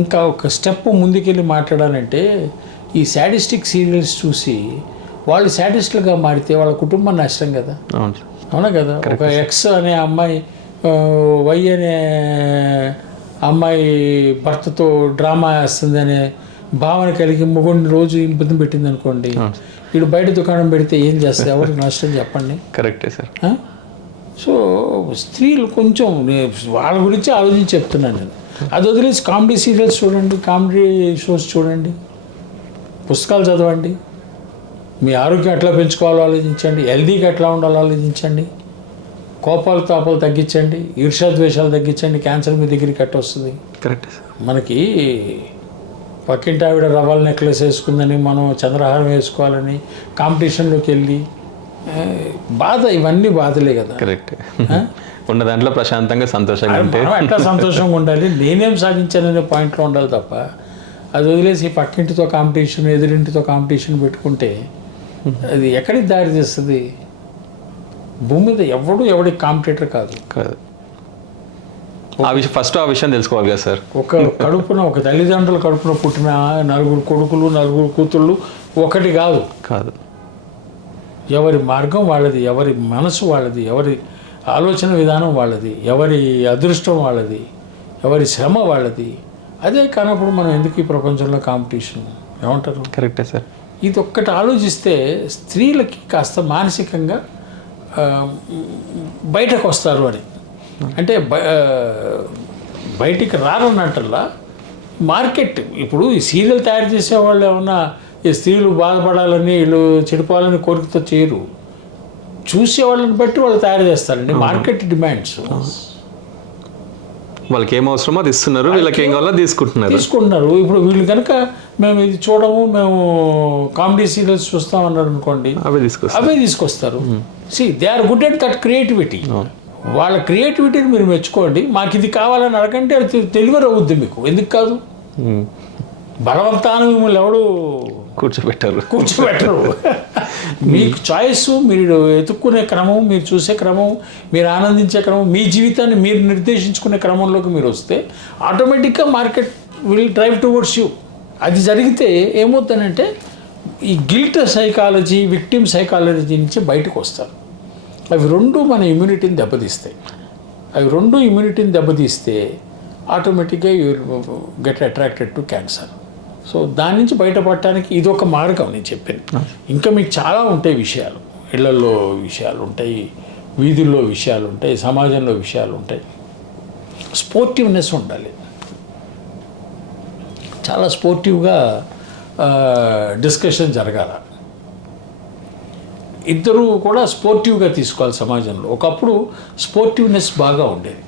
ఇంకా ఒక స్టెప్ ముందుకెళ్ళి మాట్లాడాలంటే ఈ శాడిస్టిక్ సీరియల్స్ చూసి వాళ్ళు శాడిస్టులుగా మారితే వాళ్ళ కుటుంబం నష్టం కదా. అవునా కదా. ఒక ఎక్స్ అనే అమ్మాయి వై అనే అమ్మాయి భర్తతో డ్రామా వేస్తుందనే భావన కలిగి మొగుడిని రోజు ఇబ్బంది పెట్టింది అనుకోండి, వీడు బయట దుకాణం పెడితే ఏం చేస్తుంది? ఎవరికి నష్టం చెప్పండి? కరెక్టే సార్. సో స్త్రీలు కొంచెం వాళ్ళ గురించి ఆలోచించి చెప్తున్నాను నేను. అది వదిలేసి కామెడీ సీరియల్స్ చూడండి, కామెడీ షోస్ చూడండి, పుస్తకాలు చదవండి, మీ ఆరోగ్యం ఎట్లా పెంచుకోవాలో ఆలోచించండి, హెల్దీగా ఎట్లా ఉండాలో ఆలోచించండి, కోపాలు తాపాలు తగ్గించండి, ఈర్ష్యాద్వేషాలు తగ్గించండి, క్యాన్సర్ మీ దగ్గరికి కట్ట వస్తుంది. కరెక్ట్. మనకి పక్కింటి ఆవిడ రవ్వల నెక్లెస్ వేసుకుందని మనం చంద్రహారం వేసుకోవాలని కాంపిటీషన్లోకి వెళ్ళి బాధ, ఇవన్నీ బాధలే కదా. కరెక్ట్. ఉన్న దాంట్లో ప్రశాంతంగా సంతోషంగా ఉంటే ఎట్లా సంతోషంగా ఉండాలి, నేనేం సాధించాననే పాయింట్లో ఉండాలి తప్ప అది వదిలేసి పక్కింటితో కాంపిటీషన్, ఎదురింటితో కాంపిటీషన్ పెట్టుకుంటే అది ఎక్కడికి దారి చేస్తుంది? భూమి మీద ఎవడికి కాంపిటేటర్ కాదు. ఫస్ట్ ఆ విషయం తెలుసుకోవాలి కదా సార్. ఒక తల్లిదండ్రుల కడుపున పుట్టిన 4 కొడుకులు 4 కూతుళ్ళు ఒకటి కాదు. ఎవరి మార్గం వాళ్ళది, ఎవరి మనసు వాళ్ళది, ఎవరి ఆలోచన విధానం వాళ్ళది, ఎవరి అదృష్టం వాళ్ళది, ఎవరి శ్రమ వాళ్ళది. అదే కానప్పుడు మనం ఎందుకు ఈ ప్రపంచంలో కాంపిటీషన్? ఏమంటారు? కరెక్టే సార్. ఇది ఒక్కటి ఆలోచిస్తే స్త్రీలకి కాస్త మానసికంగా బయటకు వస్తారు అని. అంటే బయటికి రారన్నట్టల్లా మార్కెట్. ఇప్పుడు ఈ సీరియల్ తయారు చేసేవాళ్ళు ఏమన్నా ఈ స్త్రీలు బాధపడాలని, వీళ్ళు చెడిపోవాలని కోరికతో చేయరు. చూసేవాళ్ళని బట్టి వాళ్ళు తయారు చేస్తారండి. Market demands. వాళ్ళకి ఏం అవసరమో అది ఇస్తున్నారు, వీళ్ళకి ఏం కావాలో తీసుకుంటున్నారు. ఇప్పుడు వీళ్ళు కనుక మేము ఇది చూడము, మేము కామెడీ సీరియల్స్ చూస్తామన్నారు అనుకోండి, అవే తీసుకొస్తారు. They are good at that creativity. వాళ్ళ క్రియేటివిటీని మీరు మెచ్చుకోండి. మాకు ఇది కావాలని అడగంటే అది డెలివరీ అవుద్ది మీకు. ఎందుకు కాదు? బలవంతాన్ని మిమ్మల్ని ఎవడు కూర్చోబెట్టరు. మీకు చాయిస్, మీరు ఎత్తుక్కునే క్రమం, మీరు చూసే క్రమం, మీరు ఆనందించే క్రమం, మీ జీవితాన్ని మీరు నిర్దేశించుకునే క్రమంలోకి మీరు వస్తే ఆటోమేటిక్గా market will drive towards you. అది జరిగితే ఏమవుతుందంటే ఈ గిల్ట్ సైకాలజీ, విక్టిమ్ సైకాలజీ నుంచి బయటకు వస్తారు. అవి రెండు మన ఇమ్యూనిటీని దెబ్బతీస్తే ఆటోమేటిక్గా you get attracted to cancer. So దాని నుంచి బయటపడటానికి ఇది ఒక మార్గం నేను చెప్పాను. ఇంకా మీకు చాలా ఉంటాయి విషయాలు. ఇళ్లలో విషయాలు ఉంటాయి, వీధుల్లో విషయాలు ఉంటాయి, సమాజంలో విషయాలు ఉంటాయి. స్పోర్టివ్నెస్ ఉండాలి. చాలా స్పోర్టివ్గా డిస్కషన్ జరగాల. ఇద్దరు కూడా స్పోర్టివ్గా తీసుకోవాలి సమాజంలో. ఒకప్పుడు స్పోర్టివ్నెస్ బాగా ఉండేది.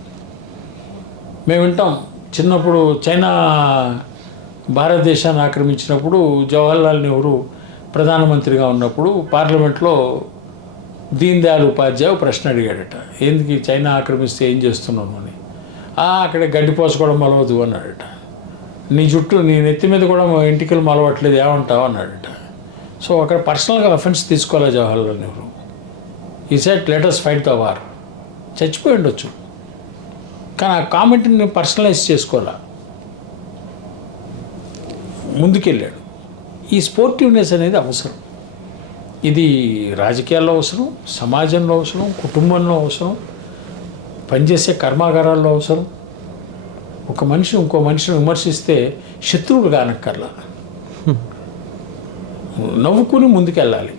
మేము వింటాం, చిన్నప్పుడు చైనా భారతదేశాన్ని ఆక్రమించినప్పుడు జవహర్లాల్ నెహ్రూ ప్రధానమంత్రిగా ఉన్నప్పుడు పార్లమెంట్లో దీన్ దయాళ్ ఉపాధ్యాయ ప్రశ్న అడిగాడట, ఎందుకు చైనా ఆక్రమిస్తే ఏం చేస్తున్నాను అని. అక్కడ గడ్డి పోసుకోవడం మొలవదు అన్నాడట. నీ జుట్టు నీ నెత్తి మీద కూడా మా ఇంటికలు మొలవట్లేదు ఏమంటావు అన్నాడట. సో అక్కడ పర్సనల్గా అఫెన్స్ తీసుకోవాలి జవహర్లాల్ నెహ్రూ. ఈ set letters fight the war. చచ్చిపోయి ఉండొచ్చు, కానీ ఆ కామెంట్ని పర్సనలైజ్ చేసుకోవాలా, ముందుకెళ్ళాడు. ఈ స్పోర్టివ్నెస్ అనేది అవసరం. ఇది రాజకీయాల్లో అవసరం, సమాజంలో అవసరం, కుటుంబంలో అవసరం, పనిచేసే కర్మాగారాల్లో అవసరం. ఒక మనిషి ఇంకో మనిషిని విమర్శిస్తే శత్రువులు కానక్కర్లా, నవ్వుకుని ముందుకెళ్ళాలి.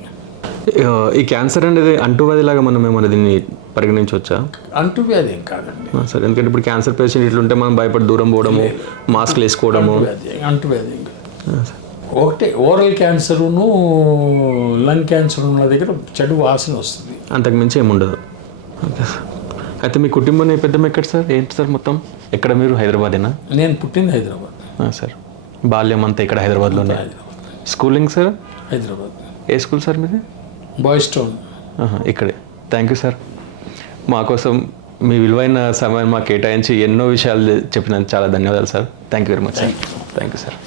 ఈ క్యాన్సర్ అనేది అంటువ్యాధిలాగా మనం ఏమన్నా దీన్ని పరిగణించవచ్చా? అంటువ్యాధి ఏం కాదండి. సరే, ఎందుకంటే ఇప్పుడు క్యాన్సర్ పేషెంట్ ఇట్లుంటే మనం భయపడి దూరం పోవడము, మాస్క్లు వేసుకోవడము. అంటువ్యాధి ఒకటే. ఓరల్ క్యాన్సరును లంగ్ క్యాన్సర్ ఉన్న దగ్గర చెడు వాసన వస్తుంది, అంతకుమించి ఏముండదు. Okay sir. అయితే మీ కుటుంబం నేపథ్యం ఎక్కడ సార్? ఏంటి సార్ మొత్తం? ఎక్కడ మీరు? హైదరాబాదేనా? నేను పుట్టింది హైదరాబాద్. సార్, బాల్యం అంతా ఇక్కడ హైదరాబాద్లోనే. Schooling sir? హైదరాబాద్. ఏ స్కూల్ సార్ మీది? Boys Town. ఇక్కడే. Thank you sir. మా కోసం మీ విలువైన సమయాన్ని మాకు కేటాయించి ఎన్నో విషయాలు చెప్పినందుకు చాలా ధన్యవాదాలు sir. Thank you very much sir. Thank you sir.